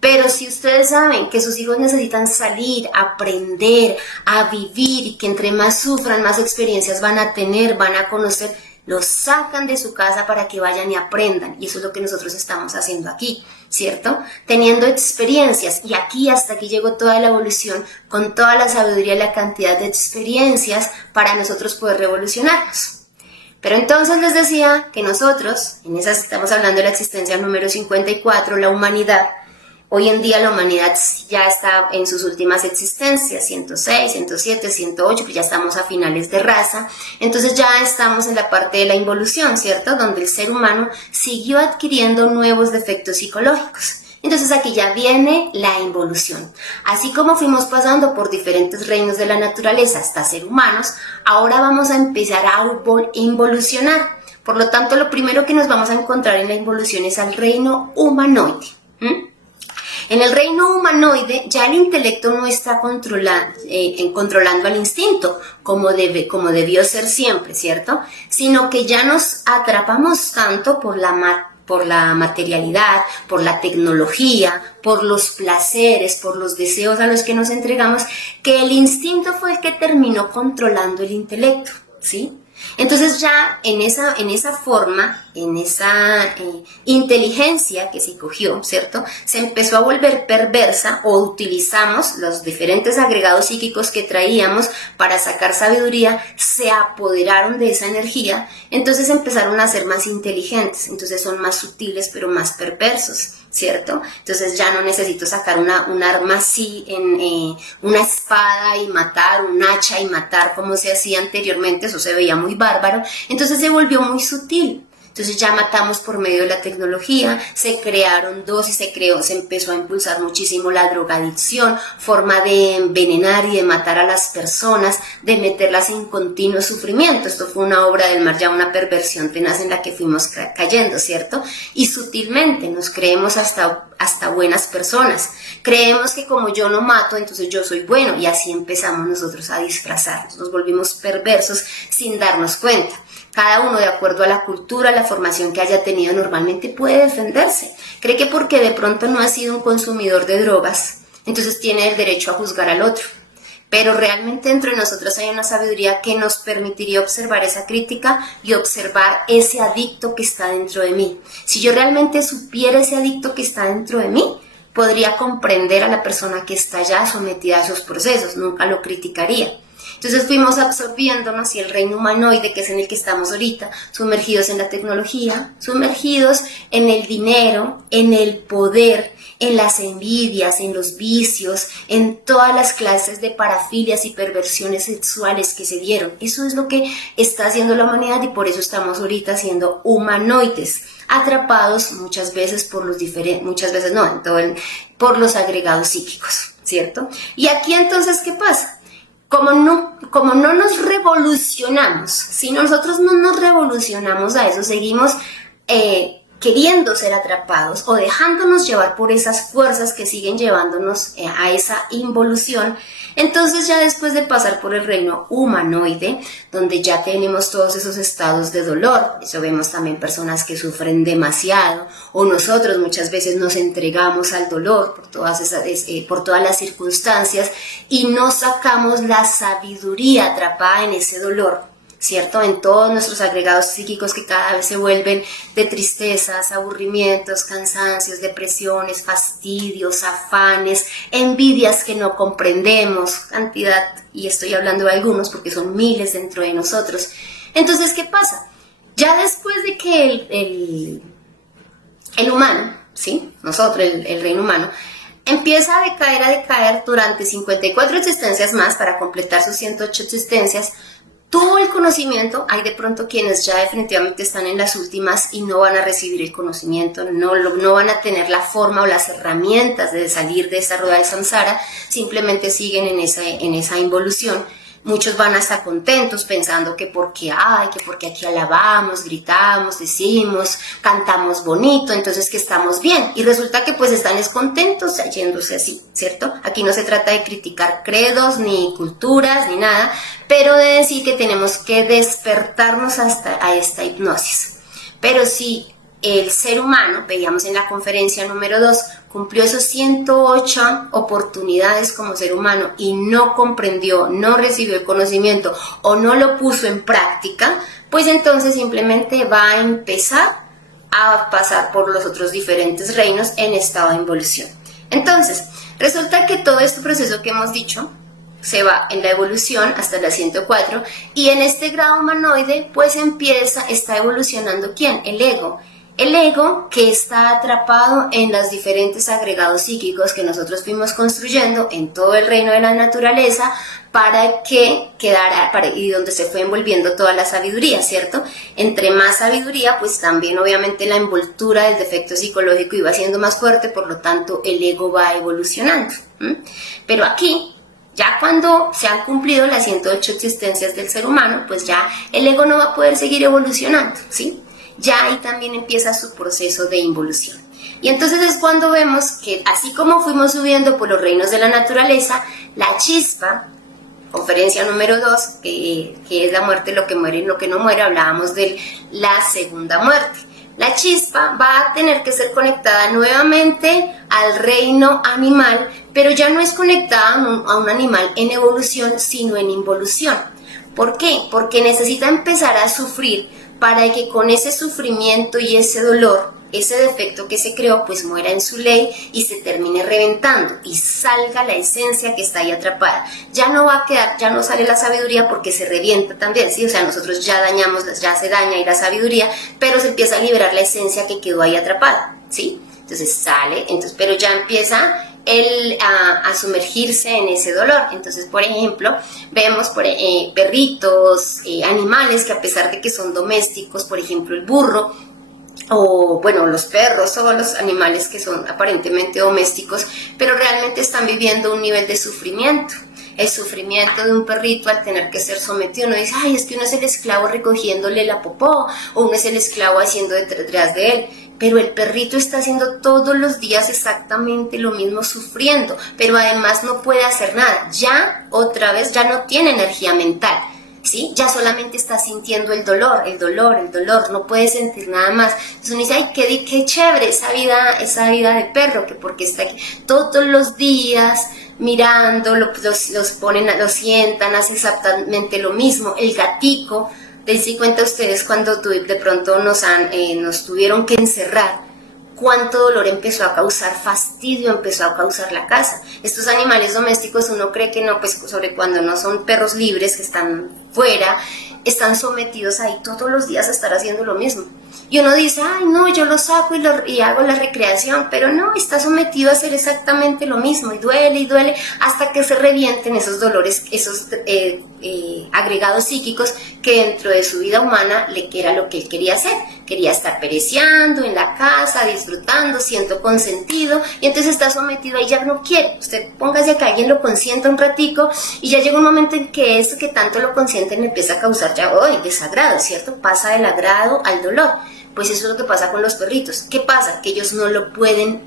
Pero si ustedes saben que sus hijos necesitan salir, aprender, a vivir, y que entre más sufran, más experiencias van a tener, van a conocer, los sacan de su casa para que vayan y aprendan, y eso es lo que nosotros estamos haciendo aquí, ¿cierto? Teniendo experiencias, y hasta aquí llegó toda la evolución, con toda la sabiduría y la cantidad de experiencias para nosotros poder revolucionarnos. Pero entonces les decía que nosotros, estamos hablando de la existencia número 54, la humanidad. Hoy en día la humanidad ya está en sus últimas existencias, 106, 107, 108, que ya estamos a finales de raza. Entonces ya estamos en la parte de la involución, ¿cierto? Donde el ser humano siguió adquiriendo nuevos defectos psicológicos. Entonces aquí ya viene la involución. Así como fuimos pasando por diferentes reinos de la naturaleza hasta ser humanos, ahora vamos a empezar a involucionar. Por lo tanto, lo primero que nos vamos a encontrar en la involución es al reino humanoide. En el reino humanoide ya el intelecto no está controlando al instinto como debió ser siempre, ¿cierto? Sino que ya nos atrapamos tanto por la materialidad, por la tecnología, por los placeres, por los deseos a los que nos entregamos, que el instinto fue el que terminó controlando el intelecto, ¿sí? Entonces ya en esa forma, en esa inteligencia que se cogió, ¿cierto? Se empezó a volver perversa, o utilizamos los diferentes agregados psíquicos que traíamos para sacar sabiduría, se apoderaron de esa energía, entonces empezaron a ser más inteligentes, entonces son más sutiles pero más perversos, ¿cierto? Entonces ya no necesito sacar un arma así, una espada y matar, un hacha y matar como se hacía anteriormente, eso se veía muy bárbaro, entonces se volvió muy sutil. Entonces ya matamos por medio de la tecnología, se crearon dosis, se empezó a impulsar muchísimo la drogadicción, forma de envenenar y de matar a las personas, de meterlas en continuo sufrimiento. Esto fue una obra del mar, ya una perversión tenaz en la que fuimos cayendo, ¿cierto? Y sutilmente nos creemos hasta buenas personas. Creemos que como yo no mato, entonces yo soy bueno, y así empezamos nosotros a disfrazarnos, nos volvimos perversos sin darnos cuenta. Cada uno, de acuerdo a la cultura, la formación que haya tenido, normalmente puede defenderse. Cree que porque de pronto no ha sido un consumidor de drogas, entonces tiene el derecho a juzgar al otro. Pero realmente dentro de nosotros hay una sabiduría que nos permitiría observar esa crítica y observar ese adicto que está dentro de mí. Si yo realmente supiera ese adicto que está dentro de mí, podría comprender a la persona que está ya sometida a esos procesos, nunca lo criticaría. Entonces fuimos absorbiéndonos, y el reino humanoide, que es en el que estamos ahorita, sumergidos en la tecnología, sumergidos en el dinero, en el poder, en las envidias, en los vicios, en todas las clases de parafilias y perversiones sexuales que se dieron. Eso es lo que está haciendo la humanidad y por eso estamos ahorita siendo humanoides, atrapados muchas veces por los por los agregados psíquicos, ¿cierto? Y aquí entonces, ¿qué pasa? Como no nos revolucionamos, si nosotros no nos revolucionamos a eso, seguimos queriendo ser atrapados o dejándonos llevar por esas fuerzas que siguen llevándonos a esa involución. Entonces ya después de pasar por el reino humanoide, donde ya tenemos todos esos estados de dolor, por eso vemos también personas que sufren demasiado, o nosotros muchas veces nos entregamos al dolor por todas las circunstancias y no sacamos la sabiduría atrapada en ese dolor, ¿cierto? En todos nuestros agregados psíquicos que cada vez se vuelven de tristezas, aburrimientos, cansancios, depresiones, fastidios, afanes, envidias que no comprendemos, cantidad, y estoy hablando de algunos porque son miles dentro de nosotros. Entonces, ¿qué pasa? Ya después de que el humano, ¿sí? Nosotros, el reino humano, empieza a decaer durante 54 existencias más para completar sus 108 existencias, tuvo el conocimiento. Hay de pronto quienes ya definitivamente están en las últimas y no van a recibir el conocimiento, no van a tener la forma o las herramientas de salir de esa rueda del samsara, simplemente siguen en esa involución. Muchos van hasta contentos pensando que porque aquí alabamos, gritamos, decimos, cantamos bonito, entonces que estamos bien. Y resulta que pues están descontentos yéndose así, ¿cierto? Aquí no se trata de criticar credos, ni culturas, ni nada, pero de decir que tenemos que despertarnos a esta hipnosis. Pero si el ser humano, veíamos en la conferencia número 2, cumplió esos 108 oportunidades como ser humano y no comprendió, no recibió el conocimiento o no lo puso en práctica, pues entonces simplemente va a empezar a pasar por los otros diferentes reinos en estado de involución. Entonces, resulta que todo este proceso que hemos dicho se va en la evolución hasta la 104 y en este grado humanoide pues está evolucionando ¿quién? El ego. El ego que está atrapado en los diferentes agregados psíquicos que nosotros fuimos construyendo en todo el reino de la naturaleza para que quedara, y donde se fue envolviendo toda la sabiduría, ¿cierto? Entre más sabiduría, pues también obviamente la envoltura del defecto psicológico iba siendo más fuerte, por lo tanto el ego va evolucionando. Pero aquí, ya cuando se han cumplido las 108 existencias del ser humano, pues ya el ego no va a poder seguir evolucionando, ¿sí? Ya ahí también empieza su proceso de involución. Y entonces es cuando vemos que así como fuimos subiendo por los reinos de la naturaleza, la chispa, conferencia número 2, que es la muerte, lo que muere y lo que no muere, hablábamos de la segunda muerte. La chispa va a tener que ser conectada nuevamente al reino animal, pero ya no es conectada a un animal en evolución, sino en involución. ¿Por qué? Porque necesita empezar a sufrir para que con ese sufrimiento y ese dolor, ese defecto que se creó, pues muera en su ley y se termine reventando y salga la esencia que está ahí atrapada. Ya no va a quedar, ya no sale la sabiduría porque se revienta también, ¿sí? O sea, nosotros ya se daña ahí la sabiduría, pero se empieza a liberar la esencia que quedó ahí atrapada, ¿sí? Entonces sale, pero ya empieza a sumergirse en ese dolor. Entonces, por ejemplo, vemos perritos, animales que a pesar de que son domésticos, por ejemplo el burro, o bueno, los perros, todos los animales que son aparentemente domésticos, pero realmente están viviendo un nivel de sufrimiento. El sufrimiento de un perrito al tener que ser sometido, uno dice, ay, es que uno es el esclavo recogiéndole la popó, o uno es el esclavo haciendo detrás de él. Pero el perrito está haciendo todos los días exactamente lo mismo, sufriendo, pero además no puede hacer nada. Ya, otra vez, ya no tiene energía mental, ¿sí? Ya solamente está sintiendo el dolor, no puede sentir nada más. Entonces uno dice, ay, qué chévere esa vida de perro, que porque está aquí todos los días mirando, los sientan, hace exactamente lo mismo. El gatico, dense cuenta ustedes cuando de pronto nos tuvieron que encerrar, cuánto dolor empezó a causar, fastidio empezó a causar la casa. Estos animales domésticos uno cree que no, pues sobre cuando no son perros libres que están fuera, están sometidos ahí todos los días a estar haciendo lo mismo. Y uno dice, ay no, yo lo saco y hago la recreación, pero no, está sometido a hacer exactamente lo mismo y duele hasta que se revienten esos dolores, esos agregados psíquicos que dentro de su vida humana era lo que él quería hacer. Quería estar pereceando en la casa, disfrutando, siendo consentido, y entonces está sometido y ya no quiere. Usted póngase a que alguien lo consienta un ratico y ya llega un momento en que eso que tanto lo consienten empieza a causar ya desagrado, ¿cierto? Pasa del agrado al dolor. Pues eso es lo que pasa con los perritos. ¿Qué pasa? Que ellos no lo pueden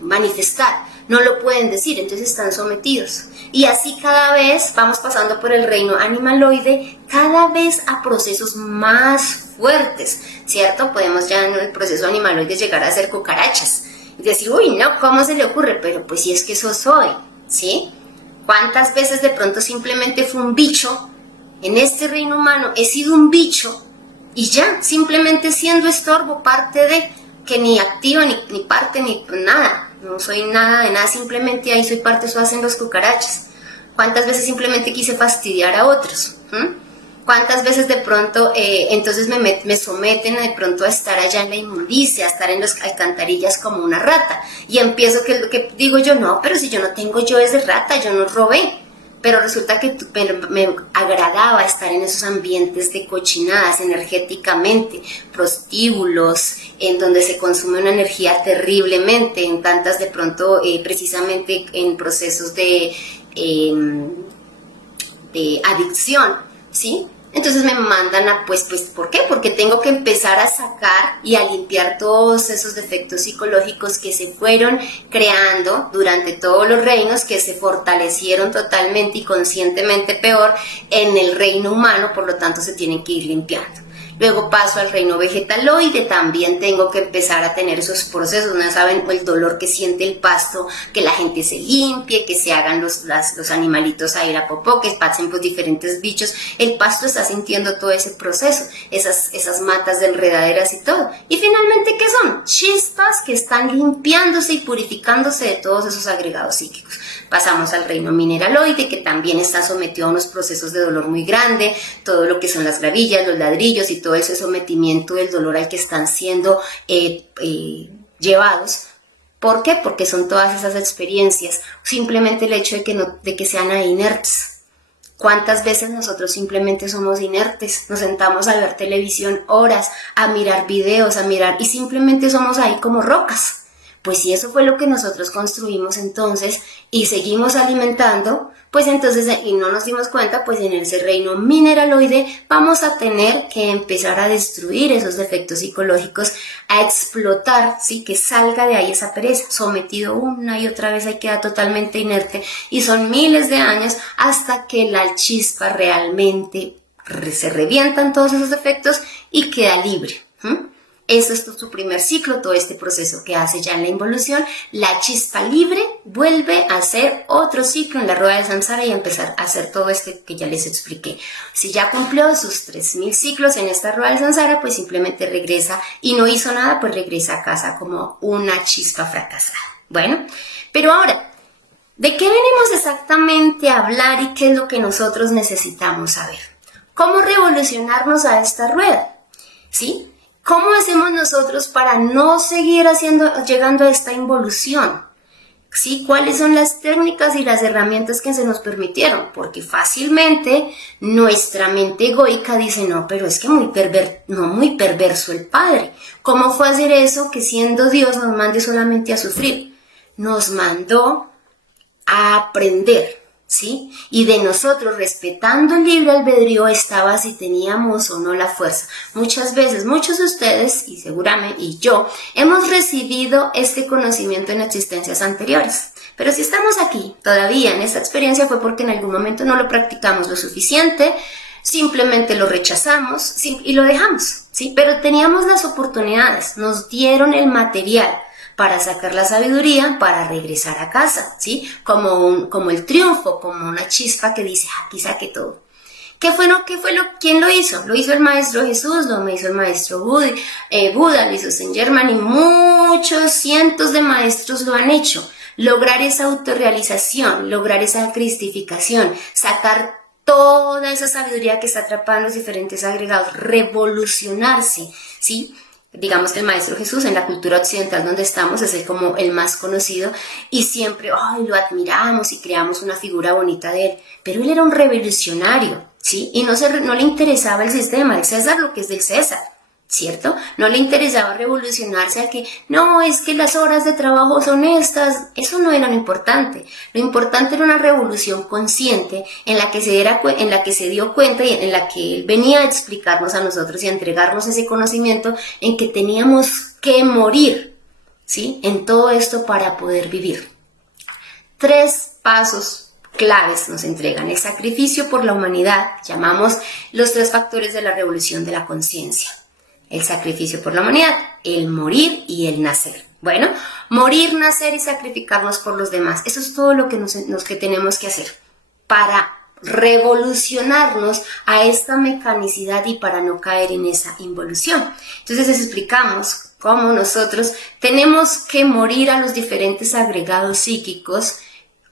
manifestar, no lo pueden decir, entonces están sometidos. Y así cada vez vamos pasando por el reino animaloide, cada vez a procesos más fuertes, ¿cierto? Podemos ya en el proceso animaloide llegar a ser cucarachas y decir, uy, no, ¿cómo se le ocurre? Pero pues si es que eso soy, ¿sí? ¿Cuántas veces de pronto simplemente fue un bicho? En este reino humano he sido un bicho y ya, simplemente siendo estorbo, parte de, que ni activa, ni parte, ni nada. No soy nada de nada, simplemente ahí soy parte, eso hacen los cucarachas. ¿Cuántas veces simplemente quise fastidiar a otros? ¿Cuántas veces de pronto entonces me someten de pronto a estar allá en la inmundicia, a estar en las alcantarillas como una rata? Y empiezo que digo yo, no, pero si yo no tengo yo es de rata, yo no robé. Pero resulta que me agradaba estar en esos ambientes de cochinadas energéticamente, prostíbulos, en donde se consume una energía terriblemente, en tantas de pronto precisamente en procesos de adicción, ¿sí? Entonces me mandan a, pues, ¿por qué? Porque tengo que empezar a sacar y a limpiar todos esos defectos psicológicos que se fueron creando durante todos los reinos, que se fortalecieron totalmente y conscientemente peor en el reino humano, por lo tanto se tienen que ir limpiando. Luego paso al reino vegetaloide, también tengo que empezar a tener esos procesos, ¿no? Saben el dolor que siente el pasto, que la gente se limpie, que se hagan los animalitos a ir a popó, que pasen por diferentes bichos. El pasto está sintiendo todo ese proceso, esas matas de enredaderas y todo. Y finalmente, ¿qué son? Chispas que están limpiándose y purificándose de todos esos agregados psíquicos. Pasamos al reino mineraloide, que también está sometido a unos procesos de dolor muy grande, todo lo que son las gravillas, los ladrillos y todo ese sometimiento del dolor al que están siendo llevados. ¿Por qué? Porque son todas esas experiencias, simplemente el hecho de que sean inertes. ¿Cuántas veces nosotros simplemente somos inertes? Nos sentamos a ver televisión horas, a mirar videos, y simplemente somos ahí como rocas. Pues si eso fue lo que nosotros construimos entonces y seguimos alimentando, pues entonces, y no nos dimos cuenta, pues en ese reino mineraloide vamos a tener que empezar a destruir esos defectos psicológicos, a explotar, ¿sí? Que salga de ahí esa pereza, sometido una y otra vez, ahí queda totalmente inerte y son miles de años hasta que la chispa realmente se revientan todos esos defectos y queda libre. Eso es su primer ciclo, todo este proceso que hace ya en la involución. La chispa libre vuelve a hacer otro ciclo en la rueda de samsara y a empezar a hacer todo este que ya les expliqué. Si ya cumplió sus 3000 ciclos en esta rueda de samsara, pues simplemente regresa y no hizo nada, pues regresa a casa como una chispa fracasada. Bueno, pero ahora, ¿de qué venimos exactamente a hablar y qué es lo que nosotros necesitamos saber? ¿Cómo revolucionarnos a esta rueda? ¿Sí? ¿Cómo hacemos nosotros para no seguir llegando a esta involución? ¿Sí? ¿Cuáles son las técnicas y las herramientas que se nos permitieron? Porque fácilmente nuestra mente egoica dice, no, pero es que muy perverso el Padre. ¿Cómo fue hacer eso que siendo Dios nos mande solamente a sufrir? Nos mandó a aprender, ¿sí? Y de nosotros, respetando el libre albedrío, estaba si teníamos o no la fuerza. Muchas veces, muchos de ustedes, y seguramente, y yo, hemos recibido este conocimiento en existencias anteriores. Pero si estamos aquí, todavía en esta experiencia, fue porque en algún momento no lo practicamos lo suficiente, simplemente lo rechazamos y lo dejamos, ¿sí? Pero teníamos las oportunidades, nos dieron el material para sacar la sabiduría, para regresar a casa, ¿sí? Como el triunfo, como una chispa que dice, aquí saqué todo. ¿Quién lo hizo? Lo hizo el Maestro Jesús, lo hizo el Maestro Buda, lo hizo Saint Germain y muchos cientos de maestros lo han hecho. Lograr esa autorrealización, lograr esa cristificación, sacar toda esa sabiduría que está atrapada en los diferentes agregados, revolucionarse, ¿sí? Digamos que el Maestro Jesús en la cultura occidental donde estamos es como el más conocido y siempre lo admiramos y creamos una figura bonita de él, pero él era un revolucionario, ¿sí? Y no le interesaba el sistema, el César lo que es del César, ¿cierto? No le interesaba revolucionarse a que, no, es que las horas de trabajo son estas, eso no era lo importante era una revolución consciente en la que se dio cuenta y en la que él venía a explicarnos a nosotros y a entregarnos ese conocimiento en que teníamos que morir, ¿sí? En todo esto para poder vivir. 3 pasos claves nos entregan: el sacrificio por la humanidad, llamamos los 3 factores de la revolución de la conciencia. El sacrificio por la humanidad, el morir y el nacer. Bueno, morir, nacer y sacrificarnos por los demás. Eso es todo lo que que tenemos que hacer para revolucionarnos a esta mecanicidad y para no caer en esa involución. Entonces les explicamos cómo nosotros tenemos que morir a los diferentes agregados psíquicos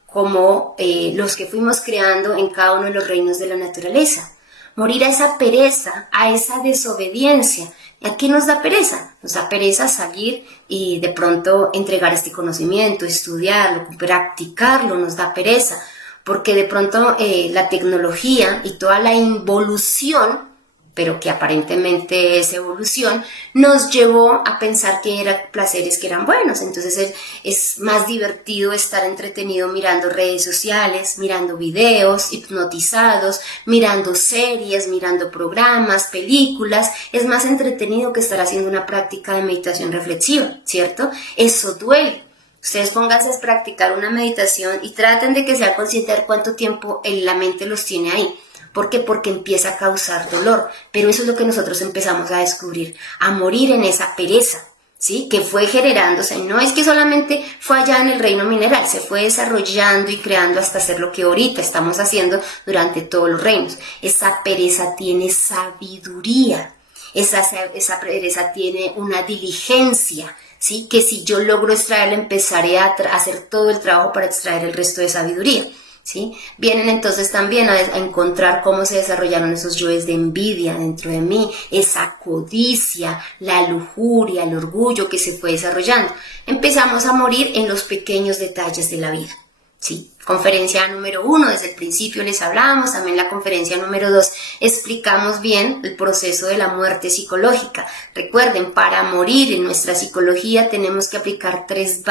como los que fuimos creando en cada uno de los reinos de la naturaleza. Morir a esa pereza, a esa desobediencia. ¿Y a qué nos da pereza? Nos da pereza salir y de pronto entregar este conocimiento, estudiarlo, practicarlo, nos da pereza. Porque de pronto la tecnología y toda la involución, pero que aparentemente es evolución, nos llevó a pensar que eran placeres que eran buenos. Entonces es más divertido estar entretenido mirando redes sociales, mirando videos hipnotizados, mirando series, mirando programas, películas. Es más entretenido que estar haciendo una práctica de meditación reflexiva, ¿cierto? Eso duele. Ustedes pónganse a practicar una meditación y traten de que sea consciente de cuánto tiempo la mente los tiene ahí. ¿Por qué? Porque empieza a causar dolor. Pero eso es lo que nosotros empezamos a descubrir, a morir en esa pereza, ¿sí? Que fue generándose. No es que solamente fue allá en el reino mineral, se fue desarrollando y creando hasta ser lo que ahorita estamos haciendo durante todos los reinos. Esa pereza tiene sabiduría, esa pereza tiene una diligencia, ¿sí? Que si yo logro extraerla, empezaré a hacer todo el trabajo para extraer el resto de sabiduría. ¿Sí? Vienen entonces también a encontrar cómo se desarrollaron esos yoes de envidia dentro de mí, esa codicia, la lujuria, el orgullo que se fue desarrollando. Empezamos a morir en los pequeños detalles de la vida, ¿sí? Conferencia número 1, desde el principio les hablábamos, también la conferencia número 2 explicamos bien el proceso de la muerte psicológica. Recuerden, para morir en nuestra psicología tenemos que aplicar 3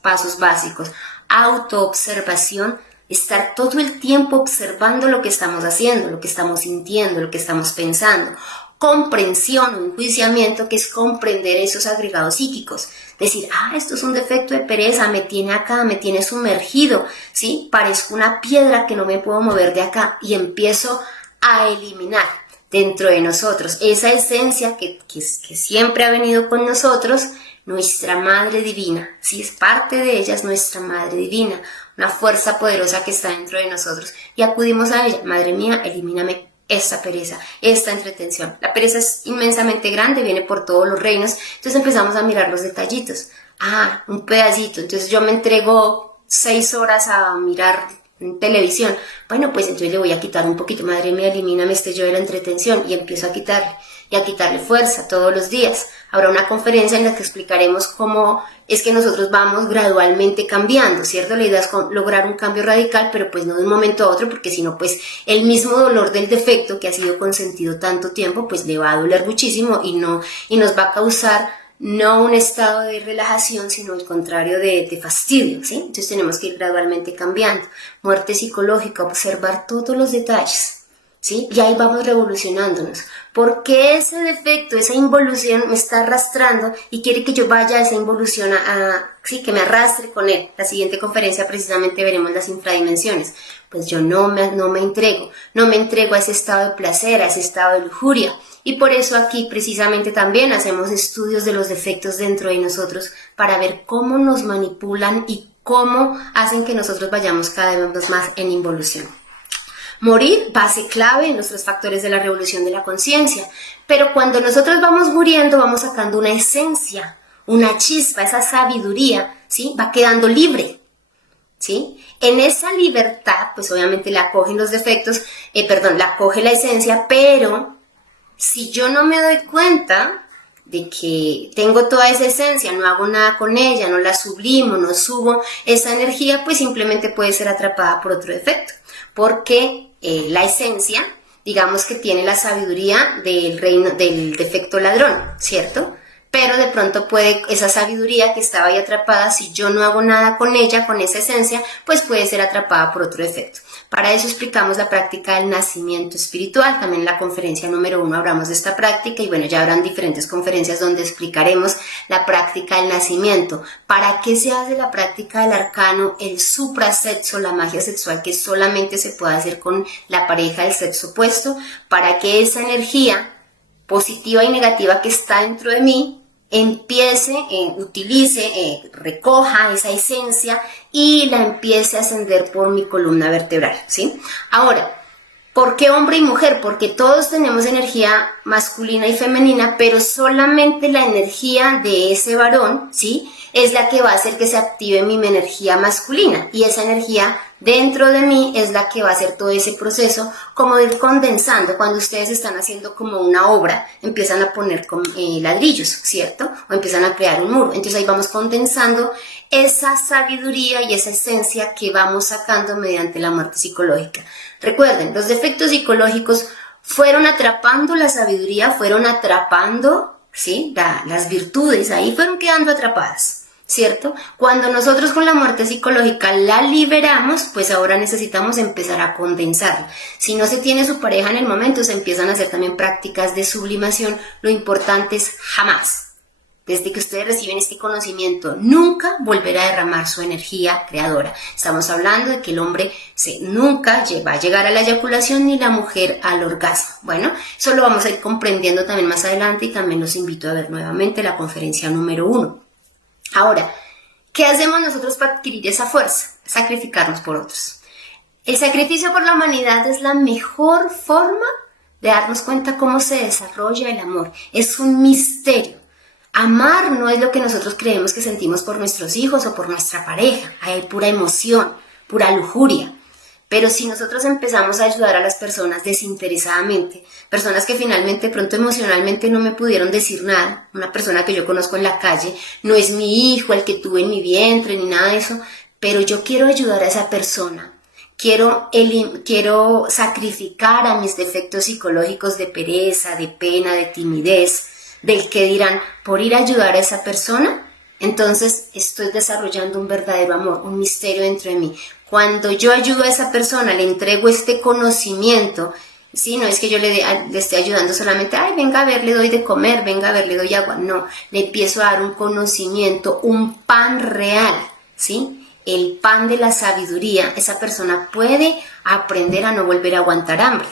pasos básicos: autoobservación, estar todo el tiempo observando lo que estamos haciendo, lo que estamos sintiendo, lo que estamos pensando. Comprensión o enjuiciamiento, que es comprender esos agregados psíquicos. Decir, esto es un defecto de pereza, me tiene acá, me tiene sumergido, ¿sí? Parezco una piedra que no me puedo mover de acá, y empiezo a eliminar dentro de nosotros esa esencia que siempre ha venido con nosotros, nuestra Madre Divina. Sí, es parte de ella, es nuestra Madre Divina, una fuerza poderosa que está dentro de nosotros, y acudimos a ella. Madre mía, elimíname esta pereza, esta entretención. La pereza es inmensamente grande, viene por todos los reinos. Entonces empezamos a mirar los detallitos. Un pedacito. Entonces yo me entrego 6 horas a mirar televisión. Bueno, pues entonces le voy a quitar un poquito. Madre mía, elimíname este yo de la entretención, y empiezo a quitarle. Y a quitarle fuerza todos los días. Habrá una conferencia en la que explicaremos cómo es que nosotros vamos gradualmente cambiando, ¿cierto? La idea es lograr un cambio radical, pero pues no de un momento a otro, porque si no, pues el mismo dolor del defecto que ha sido consentido tanto tiempo, pues le va a doler muchísimo y nos va a causar no un estado de relajación, sino el contrario de fastidio, ¿sí? Entonces tenemos que ir gradualmente cambiando. Muerte psicológica, observar todos los detalles, ¿sí? Y ahí vamos revolucionándonos. Porque ese defecto, esa involución me está arrastrando y quiere que yo vaya a esa involución, sí, que me arrastre con él. La siguiente conferencia precisamente veremos las infradimensiones. Pues yo no me entrego a ese estado de placer, a ese estado de lujuria. Y por eso aquí precisamente también hacemos estudios de los defectos dentro de nosotros para ver cómo nos manipulan y cómo hacen que nosotros vayamos cada vez más en involución. Morir, base clave en los 3 factores de la revolución de la conciencia. Pero cuando nosotros vamos muriendo, vamos sacando una esencia, una chispa, esa sabiduría, ¿sí? Va quedando libre, ¿sí? En esa libertad, pues obviamente la cogen los defectos, la coge la esencia, pero si yo no me doy cuenta de que tengo toda esa esencia, no hago nada con ella, no la sublimo, no subo esa energía, pues simplemente puede ser atrapada por otro defecto, porque la esencia, digamos que tiene la sabiduría del reino del defecto ladrón, ¿cierto? Pero de pronto puede esa sabiduría que estaba ahí atrapada, si yo no hago nada con ella, con esa esencia, pues puede ser atrapada por otro defecto. Para eso explicamos la práctica del nacimiento espiritual. También en la conferencia número 1 hablamos de esta práctica y bueno, ya habrán diferentes conferencias donde explicaremos la práctica del nacimiento. ¿Para qué se hace la práctica del arcano, el suprasexo, la magia sexual que solamente se puede hacer con la pareja del sexo opuesto? Para que esa energía positiva y negativa que está dentro de mí empiece, utilice, recoja esa esencia y la empiece a ascender por mi columna vertebral, ¿sí? Ahora, ¿por qué hombre y mujer? Porque todos tenemos energía masculina y femenina, pero solamente la energía de ese varón, ¿sí?, es la que va a hacer que se active mi energía masculina, y esa energía dentro de mí es la que va a hacer todo ese proceso, como de ir condensando. Cuando ustedes están haciendo como una obra, empiezan a poner ladrillos, ¿cierto? O empiezan a crear un muro. Entonces ahí vamos condensando esa sabiduría y esa esencia que vamos sacando mediante la muerte psicológica. Recuerden, los defectos psicológicos fueron atrapando la sabiduría, fueron atrapando, ¿sí?, las virtudes, ahí fueron quedando atrapadas, ¿cierto? Cuando nosotros con la muerte psicológica la liberamos, pues ahora necesitamos empezar a condensarla. Si no se tiene su pareja en el momento, se empiezan a hacer también prácticas de sublimación. Lo importante es jamás, desde que ustedes reciben este conocimiento, nunca volverá a derramar su energía creadora. Estamos hablando de que el hombre nunca va a llegar a la eyaculación ni la mujer al orgasmo. Bueno, eso lo vamos a ir comprendiendo también más adelante y también los invito a ver nuevamente la conferencia número 1. Ahora, ¿qué hacemos nosotros para adquirir esa fuerza? Sacrificarnos por otros. El sacrificio por la humanidad es la mejor forma de darnos cuenta cómo se desarrolla el amor. Es un misterio. Amar no es lo que nosotros creemos que sentimos por nuestros hijos o por nuestra pareja. Hay pura emoción, pura lujuria. Pero si nosotros empezamos a ayudar a las personas desinteresadamente, personas que finalmente pronto emocionalmente no me pudieron decir nada, una persona que yo conozco en la calle, no es mi hijo, el que tuve en mi vientre, ni nada de eso, pero yo quiero ayudar a esa persona, quiero sacrificar a mis defectos psicológicos de pereza, de pena, de timidez, del que dirán, por ir a ayudar a esa persona, entonces estoy desarrollando un verdadero amor, un misterio dentro de mí. Cuando yo ayudo a esa persona, le entrego este conocimiento, ¿sí? No es que yo le esté ayudando solamente, ay, venga a ver, le doy de comer, venga a ver, le doy agua. No, le empiezo a dar un conocimiento, un pan real, ¿sí? El pan de la sabiduría. Esa persona puede aprender a no volver a aguantar hambre.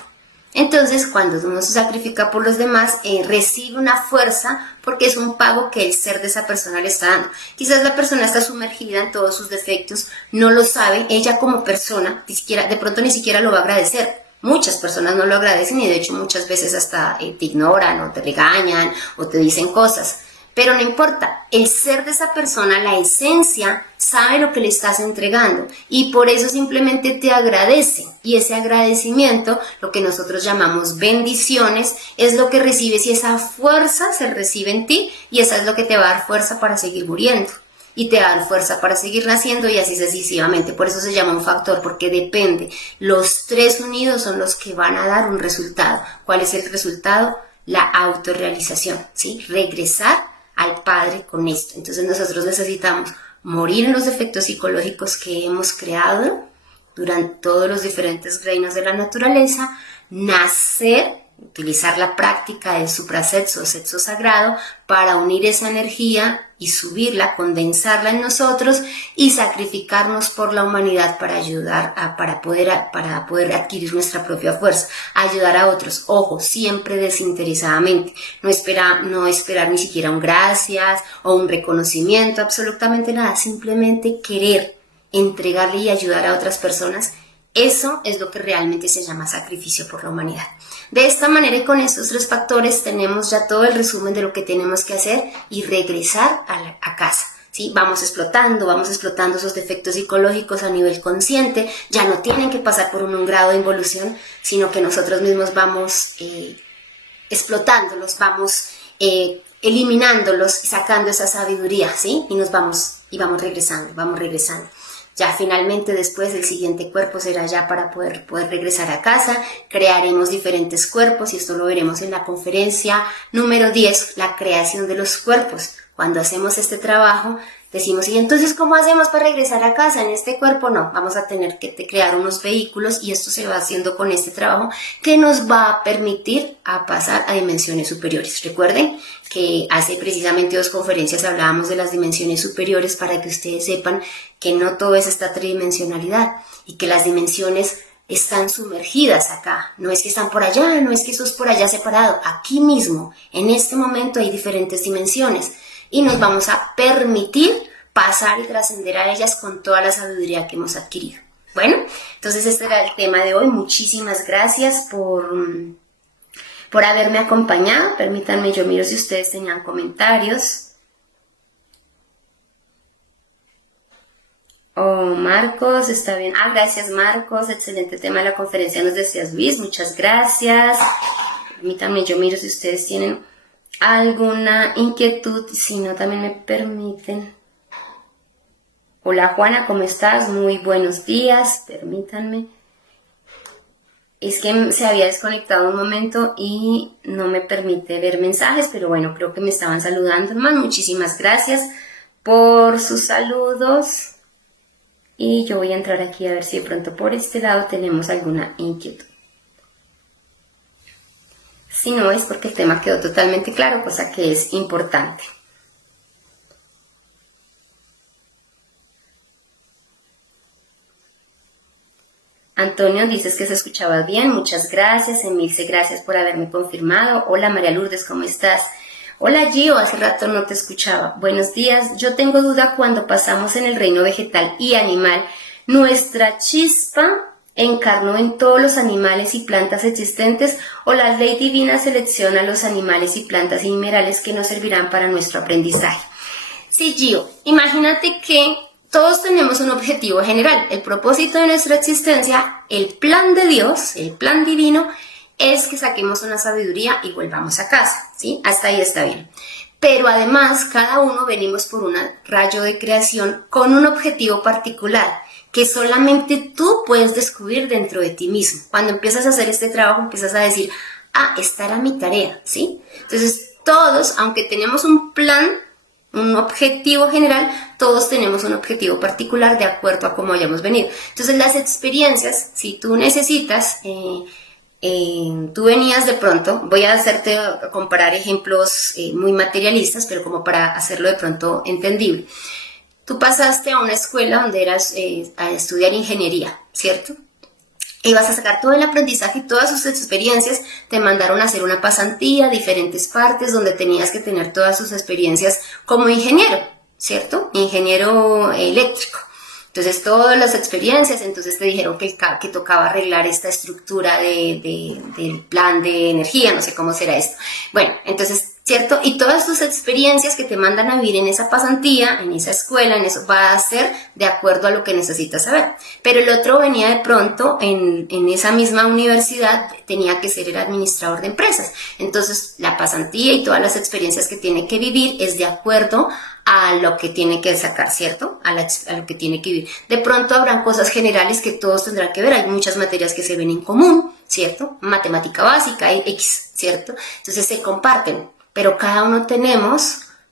Entonces, cuando uno se sacrifica por los demás, recibe una fuerza porque es un pago que el ser de esa persona le está dando. Quizás la persona está sumergida en todos sus defectos, no lo sabe, ella como persona, de pronto ni siquiera lo va a agradecer. Muchas personas no lo agradecen y de hecho muchas veces hasta te ignoran o te regañan o te dicen cosas. Pero no importa, el ser de esa persona, la esencia, sabe lo que le estás entregando y por eso simplemente te agradece. Y ese agradecimiento, lo que nosotros llamamos bendiciones, es lo que recibes y esa fuerza se recibe en ti y esa es lo que te va a dar fuerza para seguir muriendo. Y te va a dar fuerza para seguir naciendo y así sucesivamente. Por eso se llama un factor, porque depende. Los tres unidos son los que van a dar un resultado. ¿Cuál es el resultado? La autorrealización, ¿sí? Regresar al Padre con esto. Entonces nosotros necesitamos morir en los defectos psicológicos que hemos creado durante todos los diferentes reinos de la naturaleza, nacer, utilizar la práctica del suprasexo o sexo sagrado para unir esa energía y subirla, condensarla en nosotros y sacrificarnos por la humanidad para ayudar para poder adquirir nuestra propia fuerza, ayudar a otros, ojo, siempre desinteresadamente, no esperar ni siquiera un gracias o un reconocimiento, absolutamente nada, simplemente querer entregarle y ayudar a otras personas. Eso es lo que realmente se llama sacrificio por la humanidad. De esta manera y con estos tres factores tenemos ya todo el resumen de lo que tenemos que hacer y regresar a casa. ¿sí? Vamos explotando esos defectos psicológicos a nivel consciente, ya no tienen que pasar por un grado de involución, sino que nosotros mismos vamos explotándolos, vamos eliminándolos, sacando esa sabiduría, ¿sí? Y vamos regresando. Ya finalmente después el siguiente cuerpo será ya para poder regresar a casa, crearemos diferentes cuerpos y esto lo veremos en la conferencia número 10, la creación de los cuerpos. Cuando hacemos este trabajo decimos, ¿y entonces cómo hacemos para regresar a casa? En este cuerpo no, vamos a tener que crear unos vehículos y esto se va haciendo con este trabajo que nos va a permitir a pasar a dimensiones superiores. Recuerden que hace precisamente 2 conferencias hablábamos de las dimensiones superiores para que ustedes sepan que no todo es esta tridimensionalidad y que las dimensiones están sumergidas acá, no es que están por allá, no es que eso es por allá separado, aquí mismo, en este momento hay diferentes dimensiones y nos vamos a permitir pasar y trascender a ellas con toda la sabiduría que hemos adquirido. Bueno, entonces este era el tema de hoy, muchísimas gracias por haberme acompañado. Permítanme, yo miro si ustedes tenían comentarios. Oh, Marcos, está bien. Gracias, Marcos. Excelente tema de la conferencia, nos decías, Luis. Muchas gracias. Permítanme, yo miro si ustedes tienen alguna inquietud. Si no, también me permiten. Hola, Juana, ¿cómo estás? Muy buenos días. Permítanme. Es que se había desconectado un momento y no me permite ver mensajes, pero bueno, creo que me estaban saludando, hermano. Muchísimas gracias por sus saludos. Y yo voy a entrar aquí a ver si de pronto por este lado tenemos alguna inquietud. Si no, es porque el tema quedó totalmente claro, cosa que es importante. Antonio, dices que se escuchaba bien, muchas gracias. Emilce, gracias por haberme confirmado. Hola María Lourdes, ¿cómo estás? Hola Gio, hace rato no te escuchaba. Buenos días, yo tengo duda cuando pasamos en el reino vegetal y animal, ¿nuestra chispa encarnó en todos los animales y plantas existentes o la ley divina selecciona los animales y plantas y minerales que nos servirán para nuestro aprendizaje? Sí, Gio, imagínate que todos tenemos un objetivo general, el propósito de nuestra existencia, el plan de Dios, el plan divino, es que saquemos una sabiduría y volvamos a casa, ¿sí? Hasta ahí está bien. Pero además, cada uno venimos por un rayo de creación con un objetivo particular que solamente tú puedes descubrir dentro de ti mismo. Cuando empiezas a hacer este trabajo, empiezas a decir, esta era mi tarea, ¿sí? Entonces, todos, aunque tenemos un plan, un objetivo general, todos tenemos un objetivo particular de acuerdo a cómo hayamos venido. Entonces, las experiencias, si tú necesitas... tú venías de pronto, voy a comparar ejemplos muy materialistas, pero como para hacerlo de pronto entendible. Tú pasaste a una escuela donde eras a estudiar ingeniería, ¿cierto? Y vas a sacar todo el aprendizaje y todas sus experiencias, te mandaron a hacer una pasantía a diferentes partes donde tenías que tener todas sus experiencias como ingeniero, ¿cierto? Ingeniero eléctrico. Entonces, todas las experiencias, entonces te dijeron que tocaba arreglar esta estructura del plan de energía, no sé cómo será esto. Bueno, entonces, ¿cierto? Y todas tus experiencias que te mandan a vivir en esa pasantía, en esa escuela, en eso, va a ser de acuerdo a lo que necesitas saber. Pero el otro venía de pronto en esa misma universidad, tenía que ser el administrador de empresas. Entonces, la pasantía y todas las experiencias que tiene que vivir es de acuerdo a lo que tiene que sacar, ¿cierto? A lo que tiene que vivir. De pronto habrán cosas generales que todos tendrán que ver. Hay muchas materias que se ven en común, ¿cierto? Matemática básica, X, ¿cierto? Entonces se comparten, pero cada uno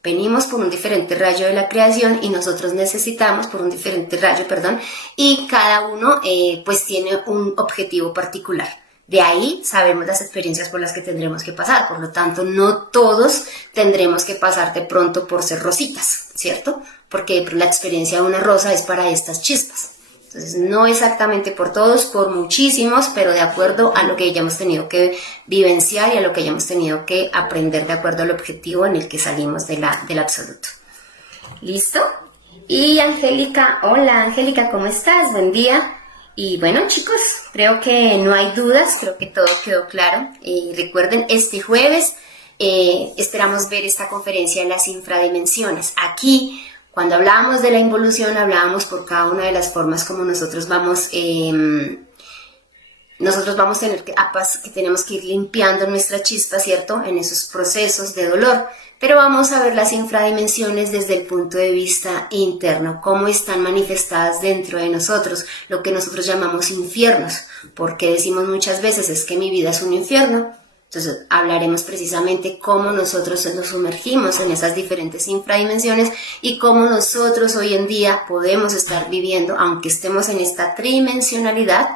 venimos por un diferente rayo de la creación y nosotros necesitamos por un diferente rayo, y cada uno pues tiene un objetivo particular. De ahí sabemos las experiencias por las que tendremos que pasar, por lo tanto no todos tendremos que pasar de pronto por ser rositas, ¿cierto? Porque la experiencia de una rosa es para estas chispas. Entonces no exactamente por todos, por muchísimos, pero de acuerdo a lo que hayamos tenido que vivenciar y a lo que hayamos tenido que aprender de acuerdo al objetivo en el que salimos del absoluto. ¿Listo? Y Angélica, hola Angélica, ¿cómo estás? Buen día. Y bueno, chicos, creo que no hay dudas, creo que todo quedó claro. Recuerden, este jueves esperamos ver esta conferencia de las infradimensiones. Aquí, Cuando hablábamos de la involución, hablábamos por cada una de las formas como nosotros vamos a tener que tenemos que ir limpiando nuestra chispa, ¿cierto? En esos procesos de dolor. Pero vamos a ver las infradimensiones desde el punto de vista interno, cómo están manifestadas dentro de nosotros, lo que nosotros llamamos infiernos, porque decimos muchas veces es que mi vida es un infierno. Entonces hablaremos precisamente cómo nosotros nos sumergimos en esas diferentes infradimensiones y cómo nosotros hoy en día podemos estar viviendo, aunque estemos en esta tridimensionalidad,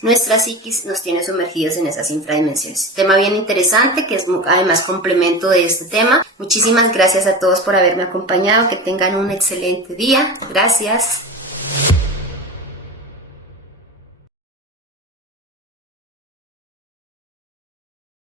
nuestra psiquis nos tiene sumergidos en esas infradimensiones. Tema bien interesante que es además complemento de este tema. Muchísimas gracias a todos por haberme acompañado. Que tengan un excelente día. Gracias.